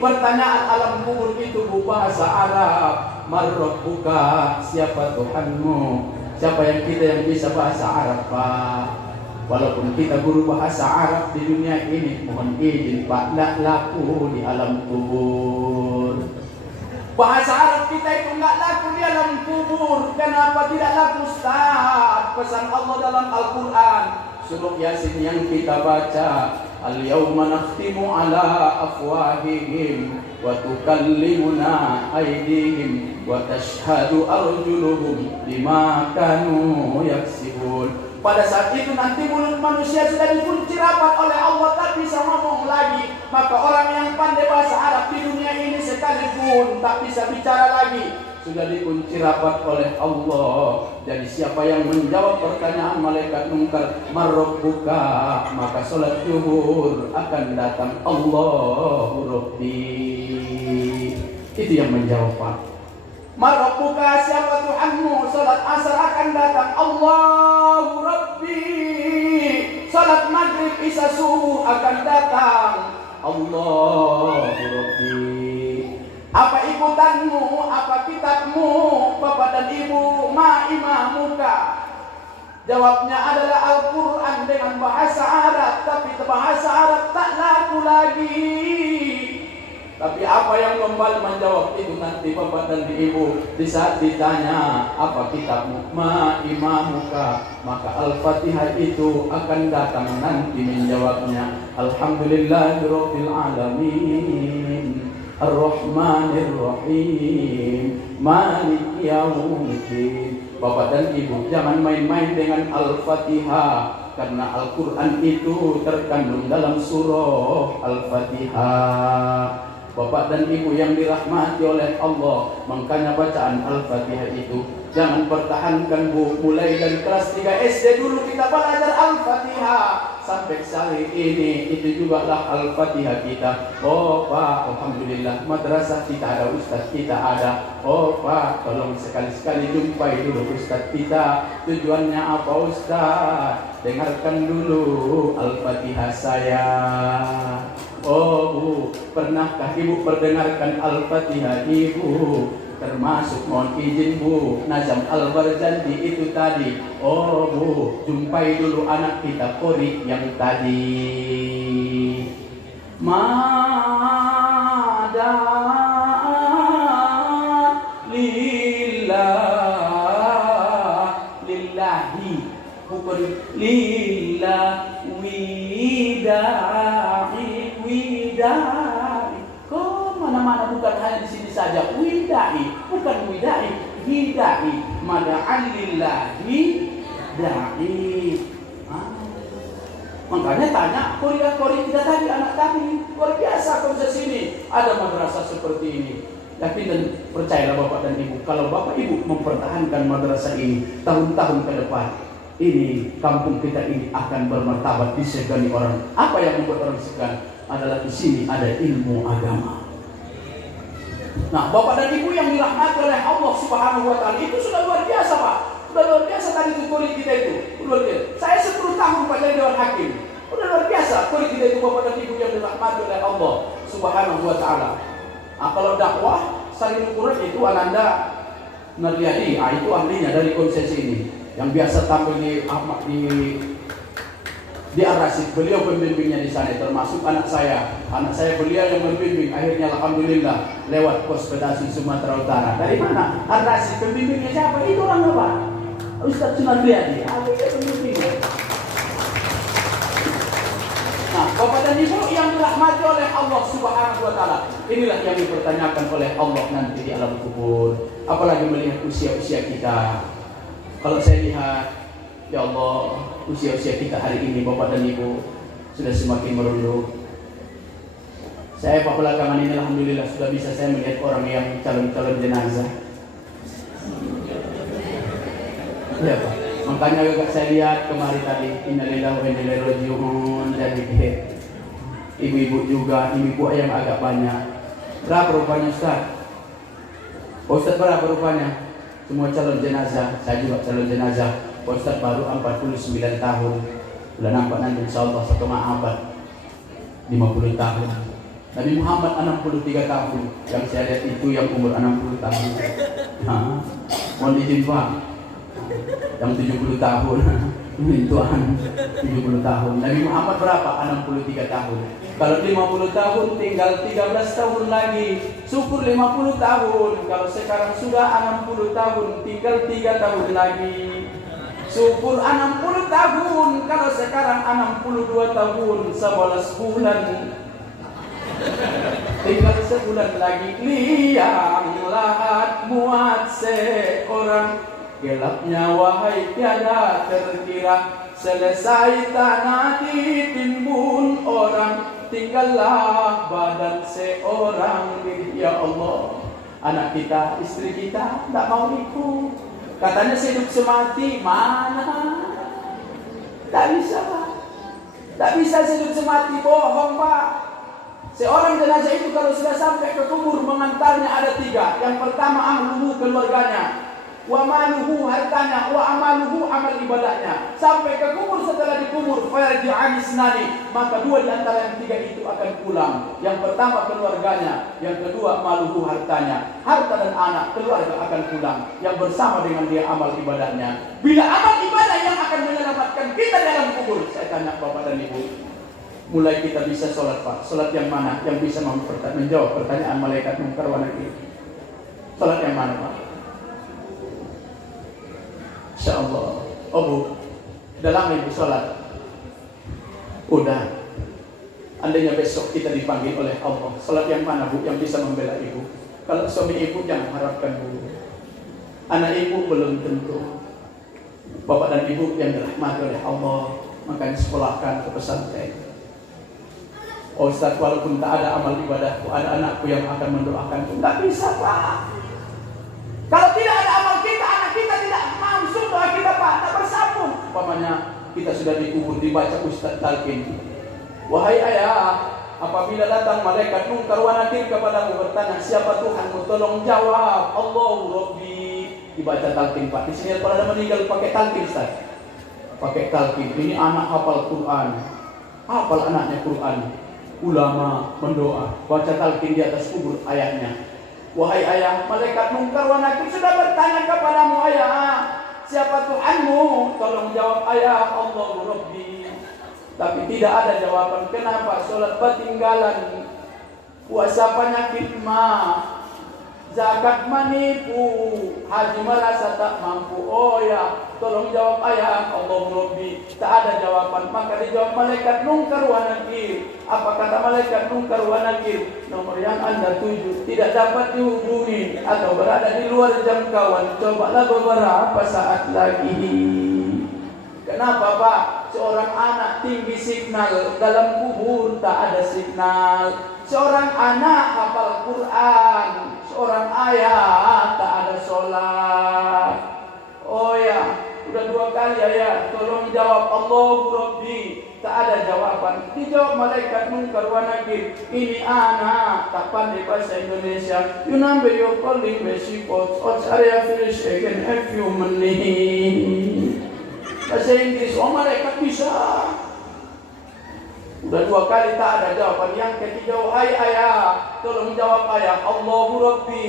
Pertanyaan alam kubur itu Bu, bahasa Arab. Marrabbuka, siapa Tuhanmu? Siapa yang kita yang bisa bahasa Arab, Pak? Walaupun kita guru bahasa Arab di dunia ini, mohon izin Pak, tidak laku di alam kubur. Bahasa Arab kita itu nggak laku di alam kubur. Kenapa tidak laku, Ustaz? Pesan Allah dalam Al-Quran, surah Yasin yang kita baca, al-yawma nakhtimu ala afwahihim wa tukallimuna aydihim wa tashhadu arjuluhum bima kanu yaksibun. Pada saat itu nanti mulut manusia sudah dikunci rapat oleh Allah, tak bisa ngomong lagi. Maka orang yang pandai bahasa Arab di dunia ini sekalipun tak bisa bicara lagi, sudah dikunci rapat oleh Allah. Jadi siapa yang menjawab pertanyaan malaikat mungkar, marrabbuka, maka sholat zuhur akan datang, Allahu Rabbi. Itu yang menjawab, Pak. Marrabbuka, siapa Tuhanmu? Sholat asar akan datang, Allahu Rabbi. Sholat maghrib isya subuh akan datang, Allahu Rabbi. Apa ikutanmu? Apa kitabmu? Bapak dan Ibu, ma imamuka? Jawabnya adalah Al-Quran dengan bahasa Arab, tapi bahasa Arab tak laku lagi. Tapi apa yang menjawab itu nanti Bapak dan Ibu, di saat ditanya apa kitabmu, ma imamuka, maka Al-Fatihah itu akan datang nanti menjawabnya, Alhamdulillahirabbil alamin, Ar-Rahmanir-Rahim, Maliki Yaumiddin. Bapak dan Ibu, jangan main-main dengan Al-Fatihah, karena Al-Quran itu terkandung dalam surah Al-Fatihah. Bapak dan Ibu yang dirahmati oleh Allah, makanya bacaan Al-Fatihah itu jangan pertahankan, Bu. Mulai dari kelas 3 SD dulu kita belajar Al-Fatihah sampai hari ini, itu juga lah Al-Fatihah kita. Oh Pak, Alhamdulillah madrasah kita ada, ustaz kita ada. Oh Pak, tolong sekali-sekali jumpai dulu ustaz kita. Tujuannya apa ustaz? Dengarkan dulu Al-Fatihah saya. Oh Bu, pernahkah Ibu perdengarkan Al-Fatihah Ibu? Termasuk mohon izin Bu, Nazam Al-Barzanji itu tadi. Oh Bu, jumpai dulu anak kita Qori yang tadi. Mada lillah, lillahi, bukan lillah, widahi, widahi. Kok mana-mana bukan hanya di sini saja. Widahi, bukan widahi, hidahi. Mada'an lillahi da'i. Makanya tanya Korea kita tadi, anak kami luar biasa proses ini. Ada madrasah seperti ini. Yakin dan percayalah Bapak dan Ibu, kalau Bapak Ibu mempertahankan madrasah ini tahun-tahun ke depan, ini kampung kita ini akan bermartabat, disegani orang. Apa yang membuat orang segan? Adalah di sini ada ilmu agama. Nah, Bapak dan Ibu yang dirahmati oleh Allah Subhanahu wa taala, itu sudah luar biasa, Pak. Udah luar biasa tadi itu kulit kita itu. Luar biasa. Saya 10 tahun pada Dewan Hakim. Udah luar biasa kulit kita itu Bapak dan Ibu yang dirahmati oleh Allah Subhanahu wa taala. Nah, kalau dakwah saling ukuran itu Ananda Naryadi, itu ahlinya dari konsesi ini. Yang biasa tampil di Ar-Rasyid, beliau pembimbingnya di sana, termasuk anak saya beliau yang membimbing. Akhirnya alhamdulillah lewat Kospedasi Sumatera Utara. Dari mana? Ar-Rasyid pembimbingnya siapa? Itu orang apa? Ustaz Sunarliadi, dia pembimbingnya. Nah, Bapak dan Ibu yang dirahmati oleh Allah Subhanahu wa taala, inilah yang dipertanyakan oleh Allah nanti di alam kubur. Apalagi melihat usia-usia kita. Kalau saya lihat, ya Allah, usia-usia kita hari ini Bapak dan Ibu sudah semakin merunduk. Saya belakangan ini alhamdulillah sudah bisa saya melihat orang yang calon-calon jenazah. Ya Pak, makanya juga saya lihat kemarin tadi innalillahi wa inna ilaihi raji'un. Jadi ibu-ibu juga, ibu-ibu yang agak banyak. Berapa rupanya Ustaz? Ustaz berapa rupanya? Semua calon jenazah, saya juga calon jenazah. Ustaz baru 49 tahun. Sudah nampak nanti insyaallah 1 abad 50 tahun. Nabi Muhammad 63 tahun. Yang saya lihat itu yang umur 60 tahun. Mohon izin Pak. Yang 70 tahun. Ini Tuhan 70 tahun. Nabi Muhammad berapa? 63 tahun. Kalau 50 tahun tinggal 13 tahun lagi. Syukur 50 tahun. Kalau sekarang sudah 60 tahun tinggal 3 tahun lagi. Syukur 60 tahun. Kalau sekarang 62 tahun 11 bulan. Tinggal sebulan lagi. Liang lahat muat seorang. Gelapnya wahai tiada terkira. Selesai tanah ditimbun orang. Tinggallah badan seorang. Ya Allah, anak kita, istri kita tidak mau ikut. Katanya hidup semati. Mana? Tak bisa Pak. Tak bisa hidup semati. Bohong Pak. Seorang jenazah itu kalau sudah sampai ke kubur mengantarnya ada 3. Yang pertama ahluhu, keluarganya. Wa maluhu, hartanya. Wa amaluhu, amal ibadahnya. Sampai ke kubur, setelah dikubur farji'an isnani, maka 2 di antara yang 3 itu akan pulang. Yang pertama keluarganya, yang kedua maluhu, hartanya. Harta dan anak, keluarga akan pulang yang bersama dengan dia amal ibadahnya. Bila amal ibadah yang akan menyelamatkan kita dalam kubur, saya tanya Bapak dan Ibu, mulai kita bisa sholat Pak. Sholat yang mana yang bisa menjawab pertanyaan malaikat munkar wa nakir? Sholat yang mana Pak? Insyaallah. Oh Bu, dalam ibu sholat. Udah. Andainya besok kita dipanggil oleh Allah, sholat yang mana Bu yang bisa membela ibu? Kalau suami ibu jangan harapkan Bu. Anak ibu belum tentu. Bapak dan Ibu yang dirahmati oleh Allah, makanya sekolahkan ke pesantren. Oh Ustaz, walaupun tak ada amal ibadahku, ada anakku yang akan mendoakanku. Enggak bisa Pak. Kalau tidak ada amal kita, anak kita tidak mampu doa kita Pak, tak bersambung. Umpamanya kita sudah dikubur, dibaca Ustaz talqin. Wahai ayah, apabila datang malaikat munkar wa nakir kepadamu bertanya siapa Tuhanmu, tolong jawab Allahu Rabbi. Dibaca talqin Pak. Di sini kalau ada meninggal pakai talqin Ustaz. Pakai talqin. Ini anak hafal Quran. Hafal anaknya Quran. Ulama mendoa, baca talqin di atas kubur ayahnya. Wahai ayah, malaikat munkar wa nakir sudah bertanya kepadamu ayah, siapa Tuhanmu? Tolong jawab ayah, Allahu Rabbi. Tapi tidak ada jawaban. Kenapa? Sholat ketinggalan, puasa penyakit mah, zakat menipu, haji merasa tak mampu. Oh ya, tolong jawab ayah, Allahu Rabbi. Tak ada jawaban. Maka dijawab malaikat munkar wa nakir. Apa kata malaikat munkar wa nakir? Nomor yang Anda tuju tidak dapat dihubungi atau berada di luar jangkauan. Cobalah beberapa saat lagi. Kenapa Pak? Seorang anak tinggi signal, dalam kubur tak ada signal. Seorang anak hafal Quran, seorang ayah tak ada sholat. Oh ya, udah 2 kali ayah, tolong jawab Allahu Rabbi. tak ada jawaban. Dijawab malaikat Munkar wa Nakir, ini anak tak pandai bahasa Indonesia. You number your calling basic odds area finish again a few menit. Bahasa Inggris, oh malaikat bisa. Udah 2 kali tak ada jawaban. Yang ketiga, ayah, tolong jawab ayah. Allahu Rabbi.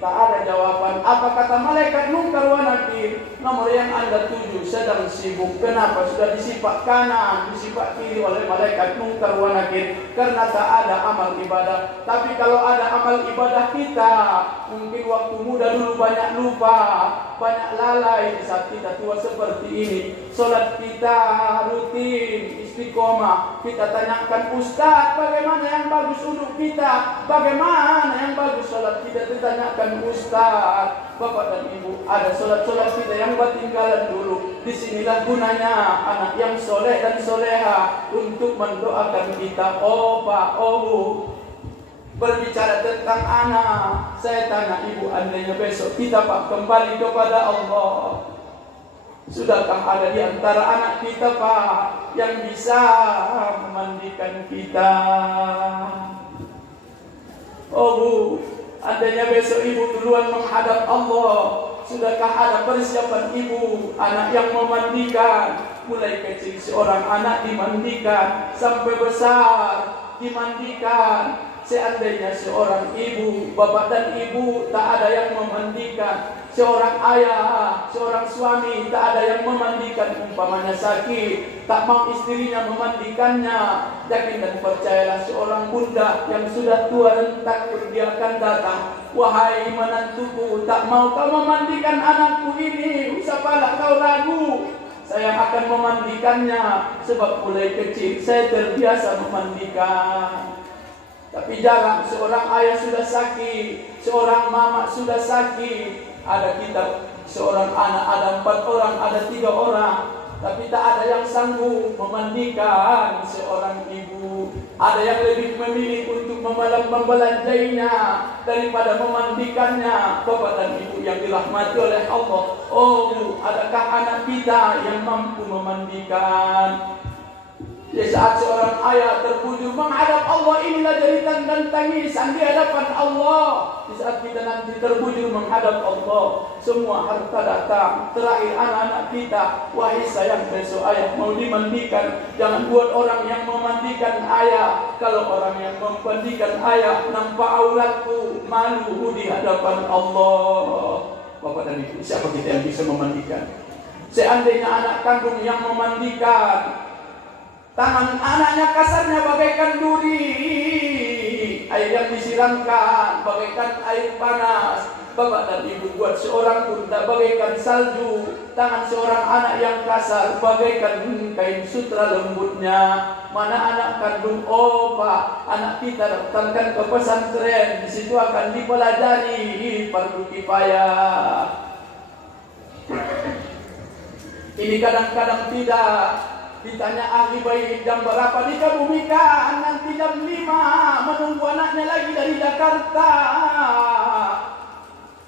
Tak ada jawaban. Apa kata malaikat Munkar wa Nakir? Nomor yang Anda tuju sedang sibuk. Kenapa? Sudah disifat kanan, disifat kiri oleh malaikat Munkar wa Nakir. Karena tak ada amal ibadah. Tapi kalau ada amal ibadah kita, mungkin waktu muda dulu banyak lupa, banyak lalai. Saat kita tua seperti ini, solat kita rutin, istiqomah. Kita tanyakan Ustaz, bagaimana yang bagus uduk kita? Bagaimana yang bagus solat kita? Ditanyakan Ustaz. Bapak dan Ibu, ada solat-solat kita yang ketinggalan dulu. Disinilah gunanya anak yang soleh dan soleha untuk mendoakan kita. Oh Pak, oh Bu, berbicara tentang anak, saya tanya Ibu, andainya besok kita Pak kembali kepada Allah, sudahkah ada di antara anak kita Pak yang bisa memandikan kita? Oh Bu, andainya besok Ibu duluan menghadap Allah, sudahkah ada persiapan Ibu anak yang memandikan? Mulai kecil seorang anak dimandikan, sampai besar dimandikan. Seandainya seorang ibu, bapak dan ibu tak ada yang memandikan, seorang ayah, seorang suami tak ada yang memandikan, umpamanya sakit, tak mau istrinya memandikannya, yakin dan percayalah seorang bunda yang sudah tua dan takut dia akan datang. Wahai menantuku, tak mau kau memandikan anakku ini, usapalah kau ragu. Saya akan memandikannya, sebab mulai kecil saya terbiasa memandikan. Tapi jarang seorang ayah sudah sakit, seorang mama sudah sakit. Ada kita seorang anak, ada 4 orang, ada 3 orang, tapi tak ada yang sanggup memandikan seorang ibu. Ada yang lebih memilih untuk membelanjainya daripada memandikannya. Bapak dan Ibu yang dirahmati oleh Allah, oh Bu, adakah anak kita yang mampu memandikan? Di saat seorang ayah terbujur menghadap Allah, inilah jeritan dan tangisan di hadapan Allah. Di saat kita nanti terbujur menghadap Allah, semua harta datang. Terakhir anak-anak kita, wahai sayang, besok ayah mau dimandikan, jangan buat orang yang memandikan ayah. Kalau orang yang memandikan ayah nampak auratku, malu di hadapan Allah. Bapak dan Ibu, siapa kita yang bisa memandikan? Seandainya anak kandung yang memandikan, tangan anaknya kasarnya bagaikan duri, air yang disiramkan bagaikan air panas. Bapak dan Ibu, buat seorang bunda bagaikan salju, tangan seorang anak yang kasar bagaikan kain sutra lembutnya. Mana anak kandung? Oh Pak, anak kita daftarkan ke pesantren, di situ akan dipelajari fardu kifayah. Ini kadang-kadang tidak. Ditanya ahli bayi jam berapa dikebumikan, nanti jam 5 menunggu anaknya lagi dari Jakarta.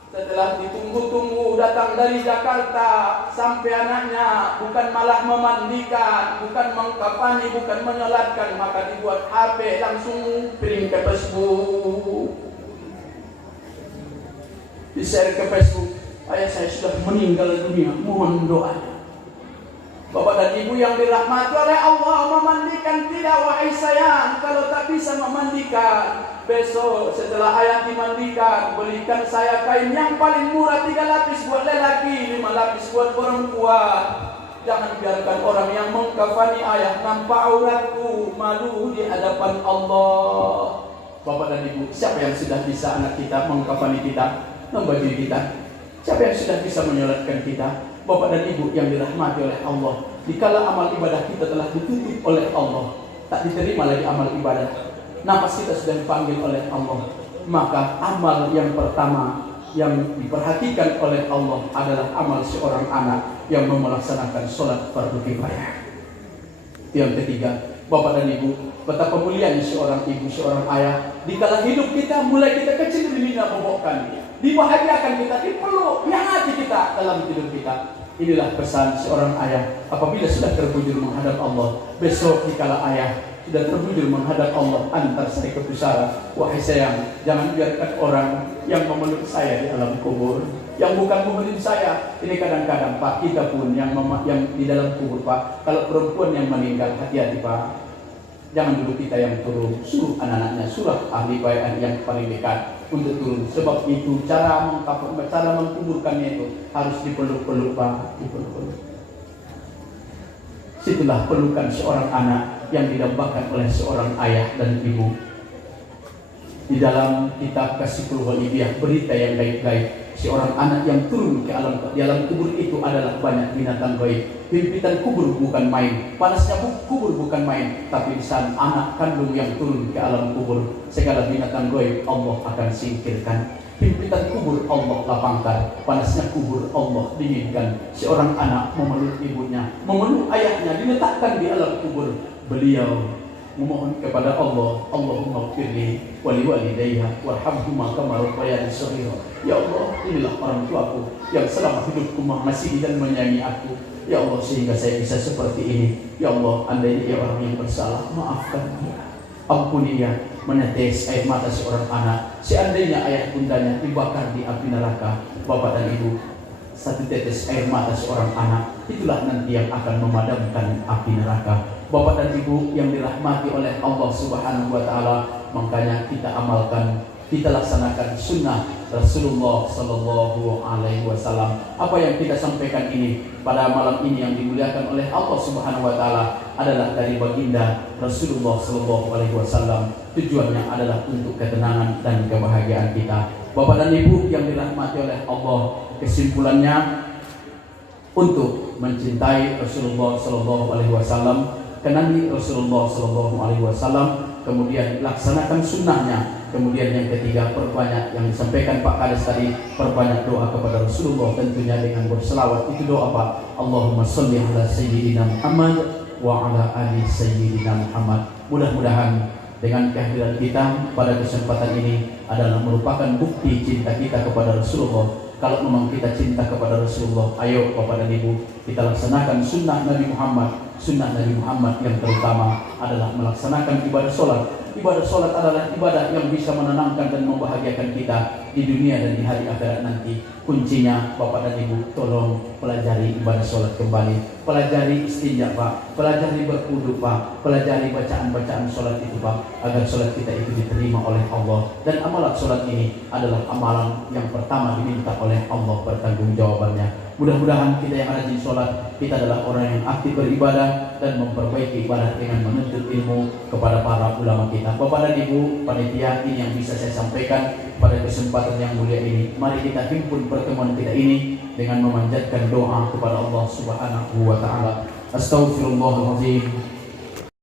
Setelah ditunggu-tunggu datang dari Jakarta, sampai anaknya bukan malah memandikan, bukan mengkafani, bukan menyolatkan, maka dibuat HP langsung print ke Facebook, di-share ke Facebook. Ayah saya sudah meninggal dunia, mohon doanya. Bapak dan Ibu yang dirahmati oleh Allah, memandikan tidak wahai sayang. Kalau tak bisa memandikan, besok setelah ayah dimandikan, belikan saya kain yang paling murah 3 lapis buat lelaki, 5 lapis buat perempuan. Jangan biarkan orang yang mengkafani ayah nampak auratku, malu di hadapan Allah. Bapak dan Ibu, siapa yang sudah bisa anak kita mengkafani kita, membaju kita? Siapa yang sudah bisa menyolatkan kita? Bapak dan Ibu yang dirahmati oleh Allah, dikala amal ibadah kita telah ditutup oleh Allah, tak diterima lagi amal ibadah, nafas kita sudah dipanggil oleh Allah, maka amal yang pertama yang diperhatikan oleh Allah adalah amal seorang anak yang melaksanakan sholat fardu kifayah. Yang ketiga, Bapak dan Ibu, betapa mulianya seorang ibu, seorang ayah, dikala hidup kita mulai kita kecil dibina bobokkan, dibahagiakan kita, dipeluk, yang hati kita dalam tidur kita. Inilah pesan seorang ayah apabila sudah terbujur menghadap Allah. Besok dikala ayah sudah terbujur menghadap Allah, antar saya ke pusara, wahai sayang, jangan biarkan orang yang memeluk saya di alam kubur, yang bukan memeluk saya. Ini kadang-kadang Pak, kita pun yang di dalam kubur Pak, kalau perempuan yang meninggal, hati-hati Pak. Jangan dulu kita yang turun, suruh anak-anaknya, suruh ahli bayat yang paling dekat untuk turun. Sebab itu cara mengkuburkannya itu harus dipeluk-peluk Pak, dipeluk-peluk. Situlah pelukan seorang anak yang didambakan oleh seorang ayah dan ibu. Di dalam kitab Kasiful Walidiyah, berita yang gaib-gaib, seorang anak yang turun ke alam kubur itu adalah banyak binatang gaib. Himpitan kubur bukan main, panasnya kubur bukan main, tapi di sana anak kandung yang turun ke alam kubur, segala binatang gaib Allah akan singkirkan. Himpitan kubur Allah lapangkan, panasnya kubur Allah dinginkan. Seorang anak memeluk ibunya, memeluk ayahnya, diletakkan di alam kubur. Beliau memohon kepada Allah, Allahumma firli wali walidayya warhamhuma kama rabbayani shaghira. Ya Allah, inilah orang tuaku yang selama hidupku mengasihi dan menyayangi aku. Ya Allah, sehingga saya bisa seperti ini. Ya Allah, andainya ia orang yang bersalah, maafkan dia, ampuni dia. Menetes air mata seorang anak, seandainya ayah bundanya dibakar di api neraka. Bapak dan Ibu, satu tetes air mata seorang anak, itulah nanti yang akan memadamkan api neraka. Bapak dan Ibu yang dirahmati oleh Allah Subhanahu wa Ta'ala, makanya kita amalkan, kita laksanakan sunnah Rasulullah Sallallahu Alaihi Wasallam. Apa yang kita sampaikan ini pada malam ini yang dimuliakan oleh Allah Subhanahu wa Ta'ala adalah dari baginda Rasulullah Sallallahu Alaihi Wasallam. Tujuannya adalah untuk ketenangan dan kebahagiaan kita. Bapak dan Ibu yang dirahmati oleh Allah, kesimpulannya untuk mencintai Rasulullah Sallallahu Alaihi Wasallam, kenali Rasulullah Sallallahu Alaihi Wasallam, kemudian laksanakan sunnahnya. Kemudian yang ketiga, perbanyak yang disampaikan Pak Kades tadi, perbanyak doa kepada Rasulullah, tentunya dengan berselawat. Itu doa Pak, Allahumma sholli ala sayyidina Muhammad wa ala ali sayyidina Muhammad. Mudah-mudahan dengan kehadiran kita pada kesempatan ini adalah merupakan bukti cinta kita kepada Rasulullah. Kalau memang kita cinta kepada Rasulullah, ayo Bapak dan Ibu, kita laksanakan sunnah Nabi Muhammad. Sunnah Nabi Muhammad yang terutama adalah melaksanakan ibadah sholat. Ibadah sholat adalah ibadah yang bisa menenangkan dan membahagiakan kita di dunia dan di hari akhirat nanti. Kuncinya Bapak dan Ibu, tolong pelajari ibadah sholat kembali. Pelajari istinja Pak, pelajari berwudu Pak, pelajari bacaan-bacaan sholat itu Pak, agar sholat kita itu diterima oleh Allah. Dan amalan sholat ini adalah amalan yang pertama diminta oleh Allah pertanggungjawabannya. Mudah-mudahan kita yang rajin sholat, kita adalah orang yang aktif beribadah dan memperbaiki ibadah dengan menuntut ilmu kepada para ulama kita. Bapak dan Ibu, panitia, ini yang bisa saya sampaikan pada kesempatan yang mulia ini. Mari kita himpun pertemuan kita ini dengan memanjatkan doa kepada Allah Subhanahu wa Ta'ala. Astaghfirullahaladzim.